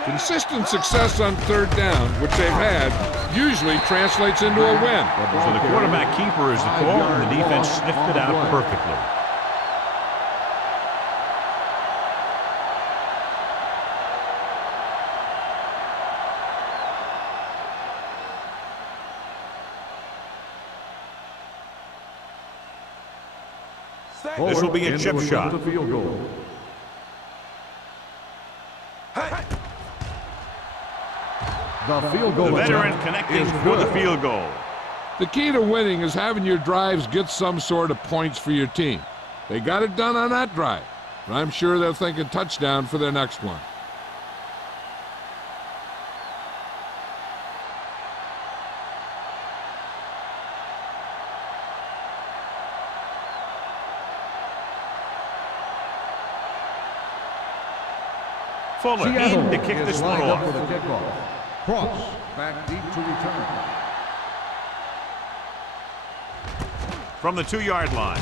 Consistent success on third down, which they've had, usually translates into a win. So the quarterback keeper is the call, and the defense sniffed it out perfectly. This will be a chip shot. The field goal. The field goal. The veteran attempt connecting is for the good. field goal. The key to winning is having your drives get some sort of points for your team. They got it done on that drive, but I'm sure they're thinking touchdown for their next one. Fuller in to kick this one lined up off. for the kickoff. Cross back deep to return. From the 2-yard line.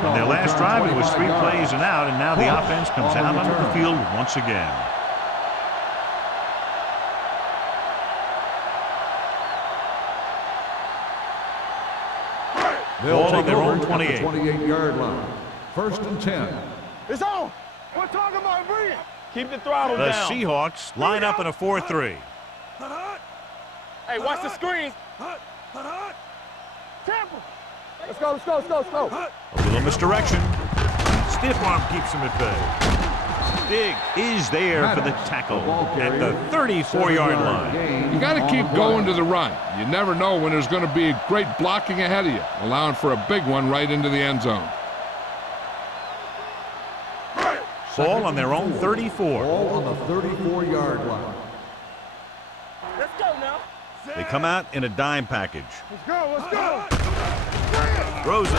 On their last drive, it was 3 plays and out, and now the offense comes out onto the field once again. They'll Ball on take their over own at the 28. 28-yard line. 1st and 10. It's on. We're talking about bring it. Keep the throttle The down. Seahawks line up in a 4-3. Hey, watch the screen. Temple. Let's go, let's go, let's go, let's go. A little misdirection. Stiff arm keeps him at bay. Diggs is there for the tackle at the 34-yard line. You got to keep going to the run. You never know when there's going to be great blocking ahead of you, allowing for a big one right into the end zone. Ball on their own 34. Ball on the 34-yard line. Let's go now. They come out in a dime package. Let's go, let's go. Throws it.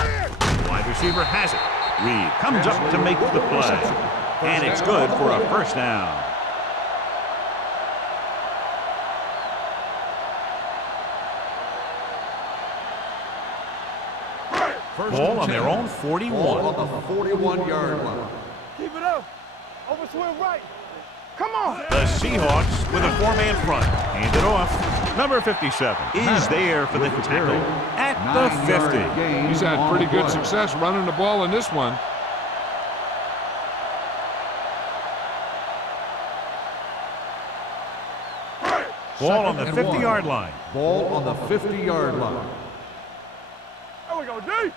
Wide receiver has it. Reed comes up to make the play. And it's good for a first down. Ball on their own 41. Ball on the 41-yard line. Keep it up. Over swing right. Come on. The Seahawks with a 4-man front. Hand it off. Number 57 is there for the tackle at the 50. He's had pretty good success running the ball in this one. Ball on the 50-yard line. Ball on the 50-yard line. There we go, D.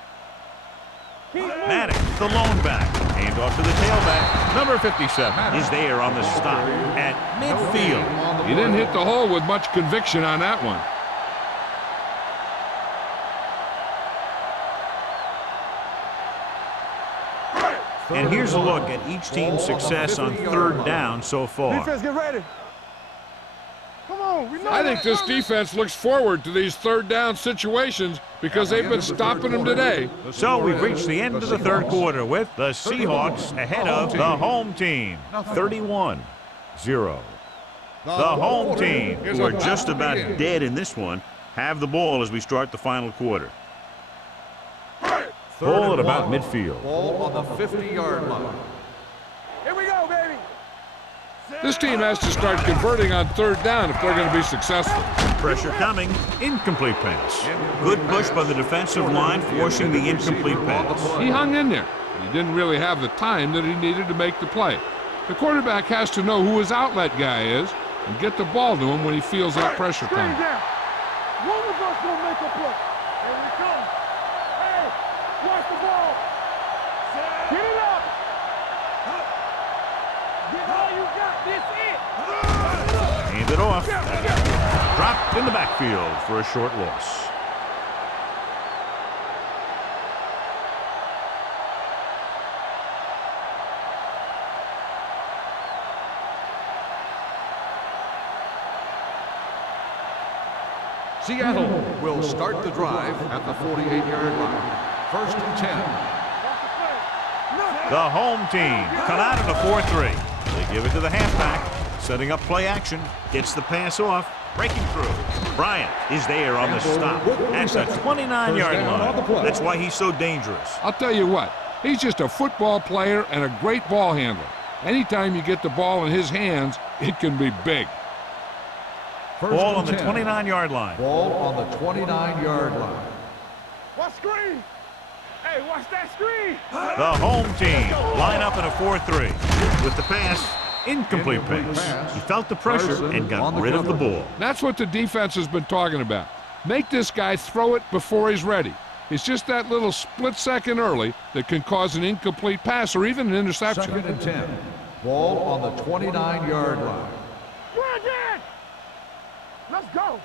Keep moving. Maddox, the lone back. Hand off to the tailback. Number 57 is there on the stop at midfield. He didn't hit the hole with much conviction on that one. And here's a look at each team's success on 3rd down so far. Defense, get ready. Come on, we know I think that. this defense looks forward to these 3rd down situations because they've been stopping them today. So we've reached the end of the 3rd quarter with the Seahawks ahead of the home team, 31-0. The home team, who are just about dead in this one, have the ball as we start the final quarter. Ball at about midfield. Ball on the 50-yard line. Here we go, baby. This team has to start converting on third down if they're going to be successful. Pressure coming. Incomplete pass. Good push by the defensive line, forcing the incomplete pass. He hung in there. He didn't really have the time that he needed to make the play. The quarterback has to know who his outlet guy is and get the ball to him when he feels that pressure coming. One of us will make a play. Here we come. Hey, watch the ball. Get it up. Get all you got. This it. Hand it off. Dropped in the backfield for a short loss. Seattle will start the drive at the 48-yard line. First and 10. The home team come out in a 4-3. They give it to the halfback, setting up play action. Gets the pass off, breaking through. Bryant is there on the stop at the 29-yard line. That's why he's so dangerous. I'll tell you what, he's just a football player and a great ball handler. Anytime you get the ball in his hands, it can be big. Ball on the 29-yard line. Ball on the 29-yard line. Watch screen. Hey, watch that screen. The home team line up in a 4-3. With the pass, incomplete pass. He felt the pressure and got rid of the ball. That's what the defense has been talking about. Make this guy throw it before he's ready. It's just that little split second early that can cause an incomplete pass or even an interception. Second and 10. Ball on the 29-yard line. Brandon! Let's go.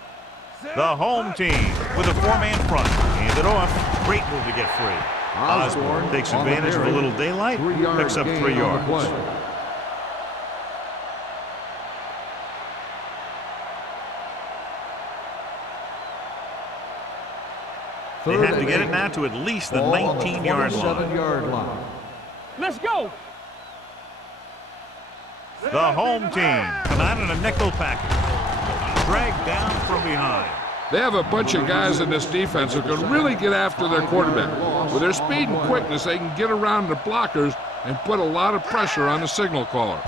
The home team with a four-man front. Hand it off. Great move to get free. Osborne takes advantage of a little daylight. Picks up 3 yards. They have to get it now to at least the 19-yard line. Let's go. The home team come out in a nickel package. Dragged down from behind. They have a bunch of guys in this defense who can really get after their quarterback. With their speed and quickness, they can get around the blockers and put a lot of pressure on the signal caller.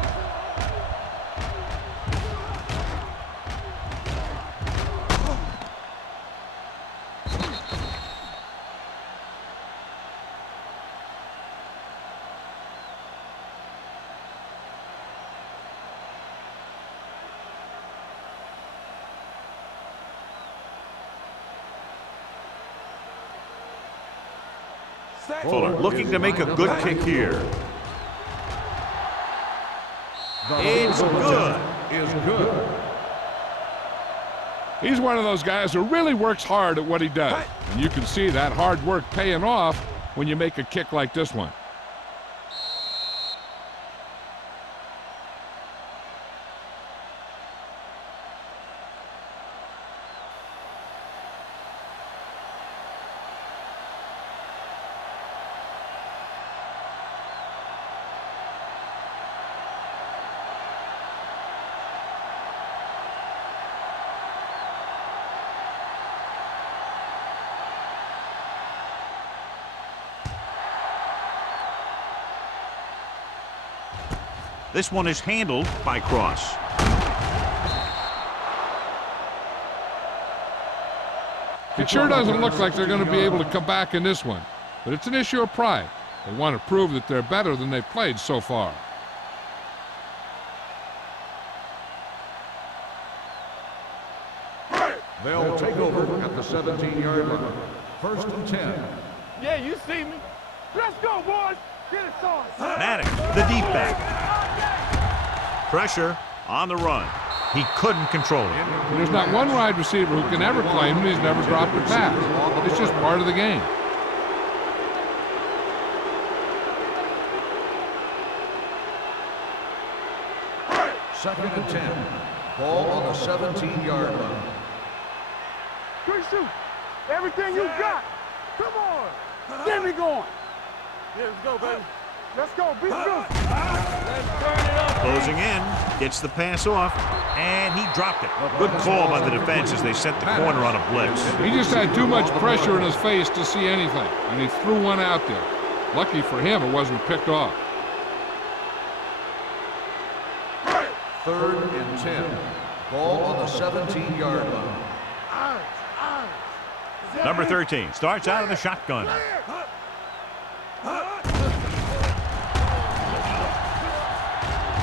Fuller looking to make a good kick here. It's good. Is good. He's one of those guys who really works hard at what he does. And you can see that hard work paying off when you make a kick like this one. This one is handled by Cross. It sure doesn't look like they're going to be able to come back in this one, but it's an issue of pride. They want to prove that they're better than they've played so far. They'll take over at the 17-yard line. First and 10. Yeah, you see me. Let's go, boys. Get it on. Maddox, the deep back. Pressure on the run. He couldn't control it. There's not one wide receiver who can ever claim he's never dropped a pass. It's just part of the game. Second and 10. Ball on the 17-yard line. Quick shoot. Everything you got. Come on. Get me going. Yeah, let's go, baby. Let's go. Be good. Let's turn it up. Closing in, gets the pass off, and he dropped it. Good call by the defense as they set the corner on a blitz. He just had too much pressure in his face to see anything, and he threw one out there. Lucky for him, it wasn't picked off. 3rd and 10. Ball on the 17-yard line. Number 13 starts out of the shotgun.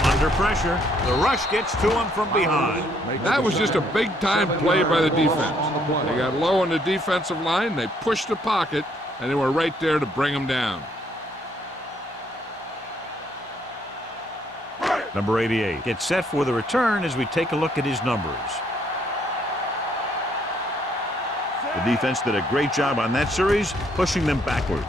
Under pressure, the rush gets to him from behind. That was just a big-time play by the defense. They got low on the defensive line, they pushed the pocket, and they were right there to bring him down. Number 88 gets set for the return as we take a look at his numbers. The defense did a great job on that series, pushing them backward.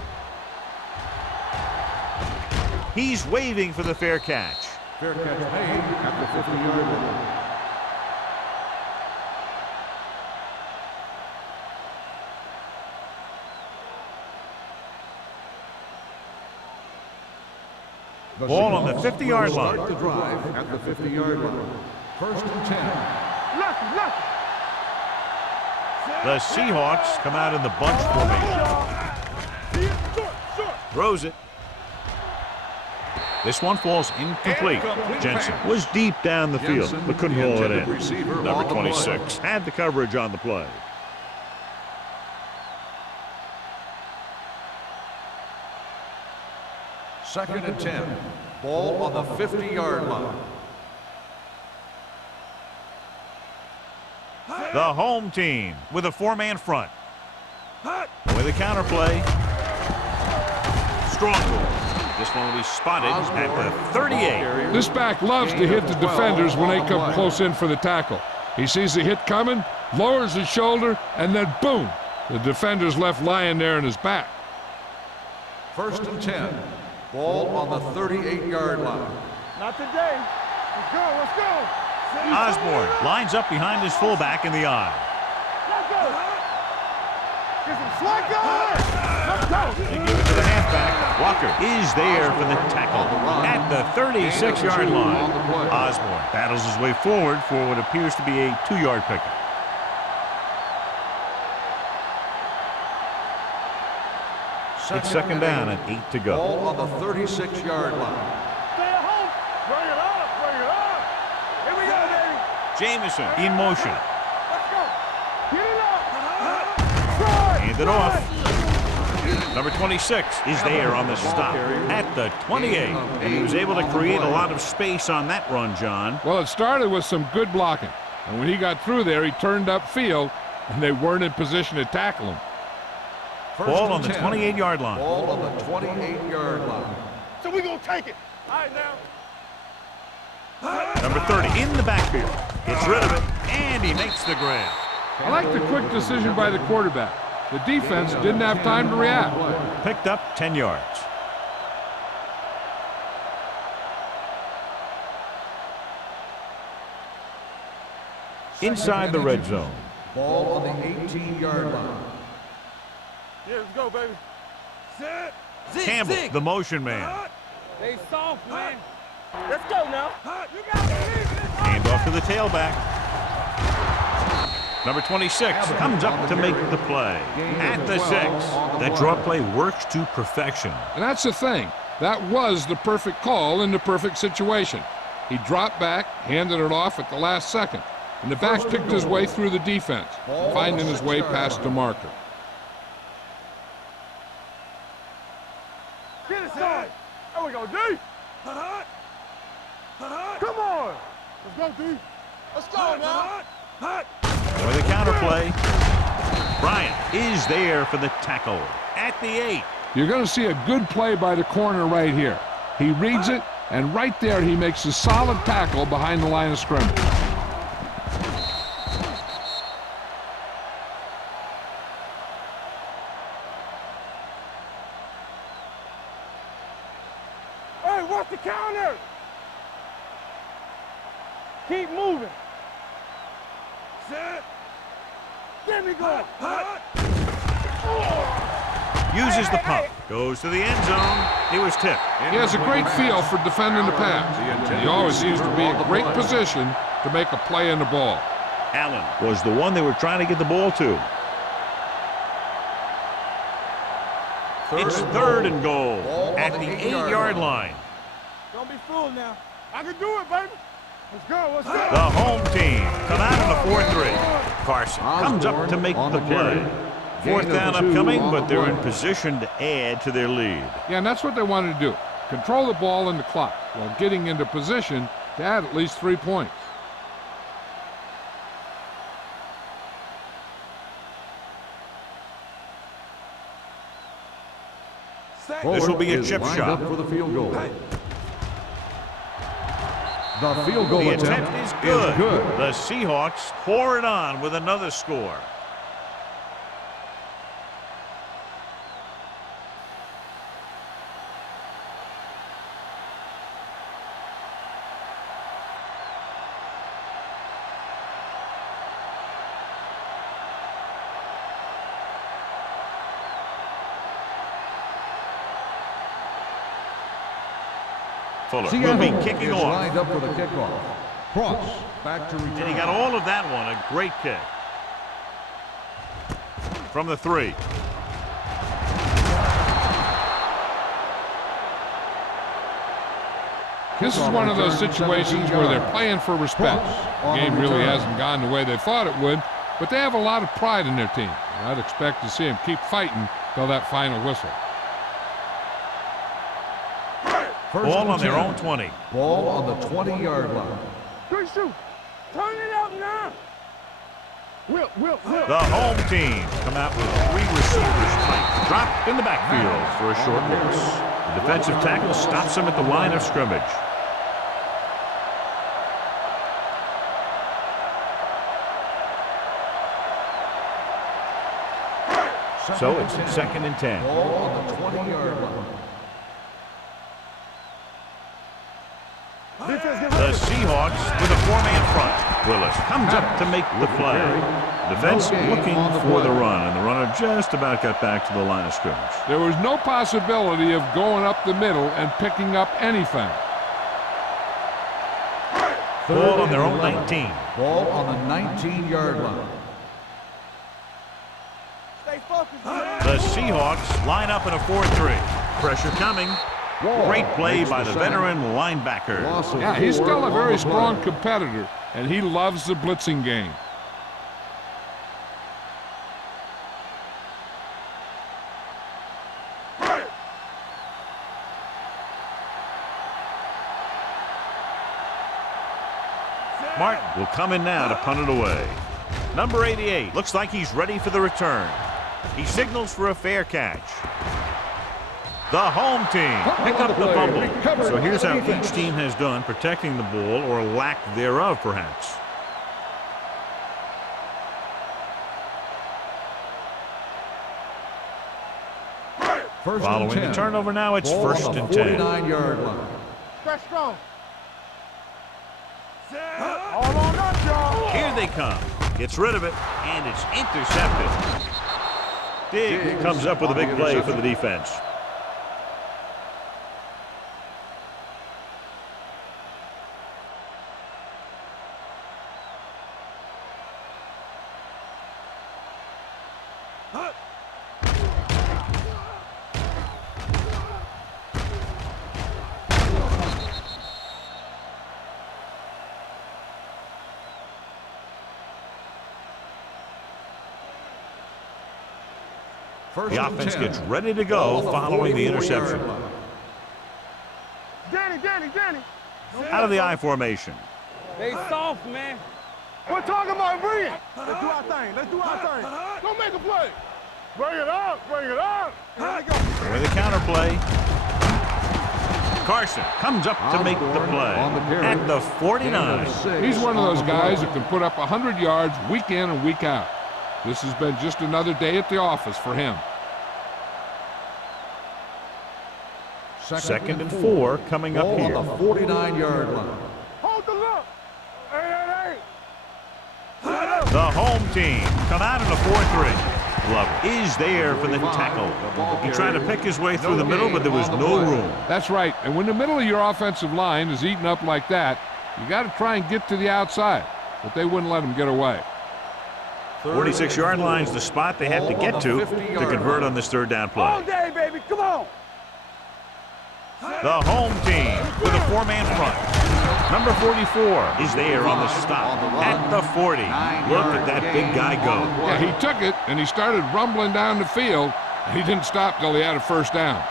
He's waving for the fair catch. Fair catch made at the 50-yard line. Ball on the 50-yard line. Start the drive at the 50-yard line. 1st and 10. Lucky. The Seahawks come out in the bunch formation. Throws it. This one falls incomplete. Jensen was deep down the field, but couldn't haul it in. Number 26 had the coverage on the play. Second and 10. Ball on the 50-yard line. The home team with a 4-man front. With a counterplay. Strong ball. This one will be spotted at the 38. This back loves to hit the defenders when they come close in for the tackle. He sees the hit coming, lowers his shoulder, and then boom, the defender's left lying there in his back. 1st and 10. Ball on the 38-yard line. Not today. Let's go. Osborne lines up behind his fullback in the eye. Let's go. Get some slack on. Let's go. They give it to the halfback. Walker is there for the tackle at the 36-yard line. Osborne battles his way forward for what appears to be a 2-yard pickup. It's 2nd down and 8 to go. Ball on the 36-yard line. Stay at home. Bring it up. Here we go, baby. Jamison in motion. Let's go. Get it up. Hand it off. Number 26 is there on the stop at the 28. And he was able to create a lot of space on that run, John. Well, it started with some good blocking. And when he got through there, he turned upfield, and they weren't in position to tackle him. Ball on the 28-yard line. Ball on the 28-yard line. So we gonna take it. All right, now. Number 30 in the backfield. Gets rid of it, and he makes the grab. I like the quick decision by the quarterback. The defense didn't have time to react. Picked up 10 yards. Inside the red zone. Ball on the 18-yard line. Yeah, let's go, baby. Set. Campbell, the motion man. They soft, man. Let's go now. You got it. Hand off to the tailback. Number 26 comes up to make the play at the 6. That draw play works to perfection. And that's the thing. That was the perfect call in the perfect situation. He dropped back, handed it off at the last second, and the back picked his way through the defense, finding his way past the marker. Get it started. There we go, D. Come on. Let's go, D. Let's go now. With a counterplay. Bryant is there for the tackle at the 8. You're going to see a good play by the corner right here. He reads it, and right there he makes a solid tackle behind the line of scrimmage. Hey, what's the counter? Keep moving. Set. Get me going. Uses the pump. Goes to the end zone. He was tipped. He has a great feel for defending the pass. He always seems to be in great position to make a play in the ball. Allen was the one they were trying to get the ball to. It's 3rd and goal at the 8-yard line. Don't be fooled now. I can do it, baby. Let's go, let's go. The home team come out in the 4-3. Carson comes up to make the play. Fourth down upcoming, but they're in position to add to their lead. Yeah, and that's what they wanted to do. Control the ball and the clock while getting into position to add at least 3 points. This will be a chip shot. For the field goal. The field goal The attempt is good. The Seahawks pour it on with another score. Fuller will be kicking off. Lined up for the kickoff. Cross back to return. And he got all of that one. A great kick. From the 3. This is one of those situations where they're playing for respect. The game really hasn't gone the way they thought it would, but they have a lot of pride in their team. I'd expect to see them keep fighting till that final whistle. Ball on their own 20. Ball on the 20-yard line. Good shoot. Turn it up now. Will. The home team come out with 3 receivers tight. Dropped in the backfield for a short loss. The defensive tackle stops him at the line of scrimmage. So it's 2nd and 10. Ball on the 20-yard line. The Seahawks with a 4-man front. Willis comes up to make the play. Defense looking for the run, and the runner just about got back to the line of scrimmage. There was no possibility of going up the middle and picking up anything. Ball on their own 19. Ball on the 19-yard line. Stay focused, man. The Seahawks line up in a 4-3. Pressure coming. Great play by the veteran linebacker. Yeah, he's still a very strong competitor, and he loves the blitzing game. Martin will come in now to punt it away. Number 88 looks like he's ready for the return. He signals for a fair catch. The home team pick up the fumble. So here's how each team has done protecting the ball, or lack thereof, perhaps. Following the turnover now, it's 1st and 10. 49-yard line. Stretch strong. All on up, y'all. Here they come. Gets rid of it, and it's intercepted. Diggs comes up with a big play for the defense. The offense gets ready to go following the interception. Danny. Out of the I formation. They soft, man. We're talking about bring. Let's do our thing. Go make a play. Bring it up. Here we go. For the counter play. Carson comes up to make the play at the 49. He's one of those guys that can put up 100 yards week in and week out. This has been just another day at the office for him. 2nd and 4 coming up here. On the 49-yard line. Hold the look. Hey. The home team come out in a 4-3. Glover is there for the tackle. He tried to pick his way through the middle, but there was no room. That's right. And when the middle of your offensive line is eaten up like that, you got to try and get to the outside. But they wouldn't let him get away. 46-yard line's the spot they had to get to convert on this 3rd down play. All day, baby. Come on. The home team with a four-man front. Number 44 is there on the stop at the 40. Look at that big guy go. Yeah, he took it, and he started rumbling down the field, and he didn't stop till he had a first down.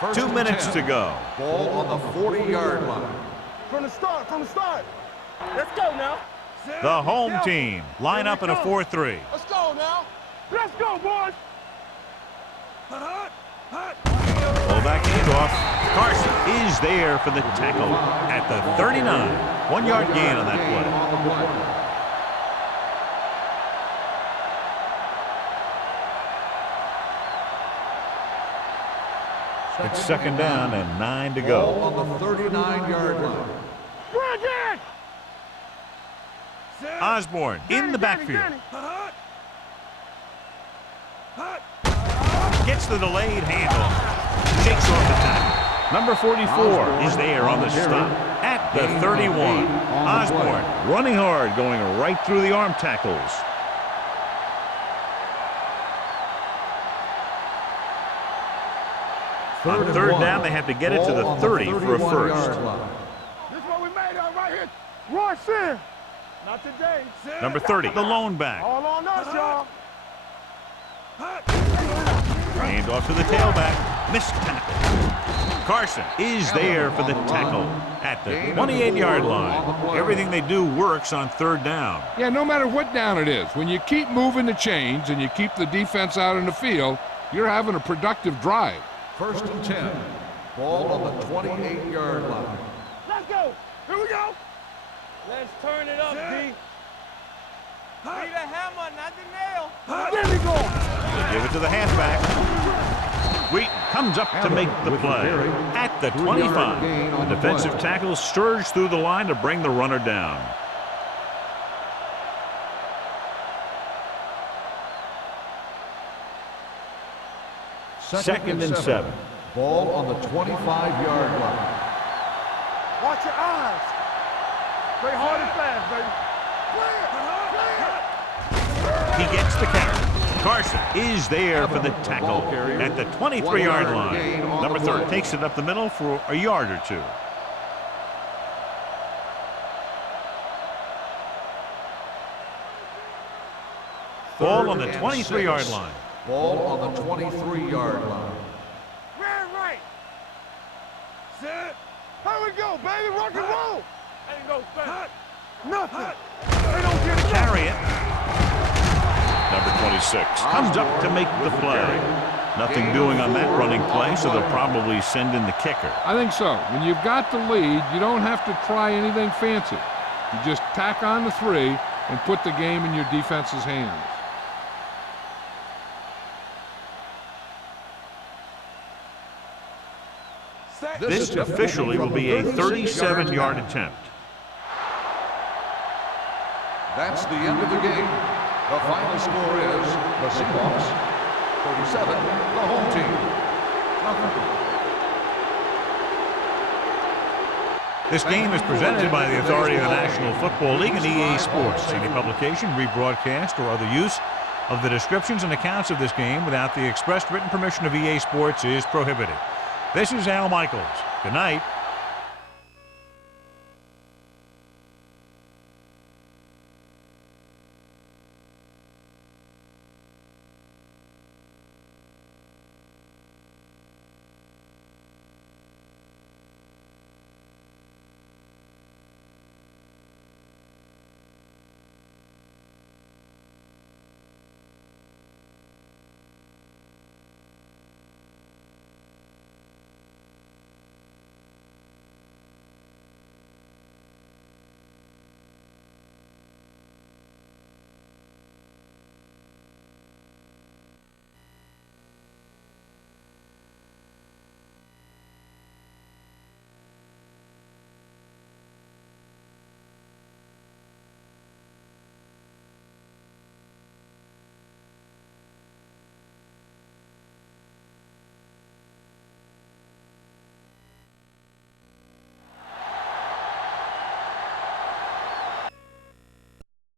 First 2 and minutes 10. to go. Ball on the 40-yard line. From the start, from the start. Let's go now. The home team line up in a 4-3. Let's go now. Let's go, boys. Fullback handoff. Carson is there for the tackle at the 39. 1 yard gain on that play. It's second down and 9 to Ball go. on the 39-yard line. Bridget! Osborne in the backfield. Gets the delayed handoff. Shakes off the tackle. Number 44 is there on the stop at the 31. Osborne running hard, going right through the arm tackles. On third down, they have to get it to the 30 for a first. This is what we made out right here. Roy Sin. Not today. Number 30, the lone back. All on us, y'all. Hand off to the tailback. Missed tackle. Carson is there for the tackle at the 28-yard line. Everything they do works on third down. Yeah, no matter what down it is, when you keep moving the chains and you keep the defense out in the field, you're having a productive drive. First and 10. Ball on the 28-yard line. Let's go. Here we go. Let's turn it up, D. Need a hammer, not the nail. There we go. They give it to the halfback. Wheaton comes up to make the play at the 25. The defensive tackle surged through the line to bring the runner down. Second and 7. Ball on the 25-yard line. Watch your eyes. Play hard and fast, baby. He gets the carry. Carson is there for the tackle at the 23-yard line. Number 30 takes it up the middle for a yard or two. Ball on the 23-yard line. Ball on the 23-yard line. Right. Set. Here we go, baby. Rock and roll. Ain't go fast. Nothing. They don't get it. Carry it. Number 26 comes up to make the play. Nothing doing on that running play, so they'll probably send in the kicker. I think so. When you've got the lead, you don't have to try anything fancy. You just tack on the 3 and put the game in your defense's hands. This officially will be a 37-yard attempt. That's the end of the game. The final score is the Seahawks 37, the home team nothing. This game is presented by the authority of the National Football League and EA Sports. Any publication, rebroadcast, or other use of the descriptions and accounts of this game without the expressed written permission of EA Sports is prohibited. This is Al Michaels. Good night.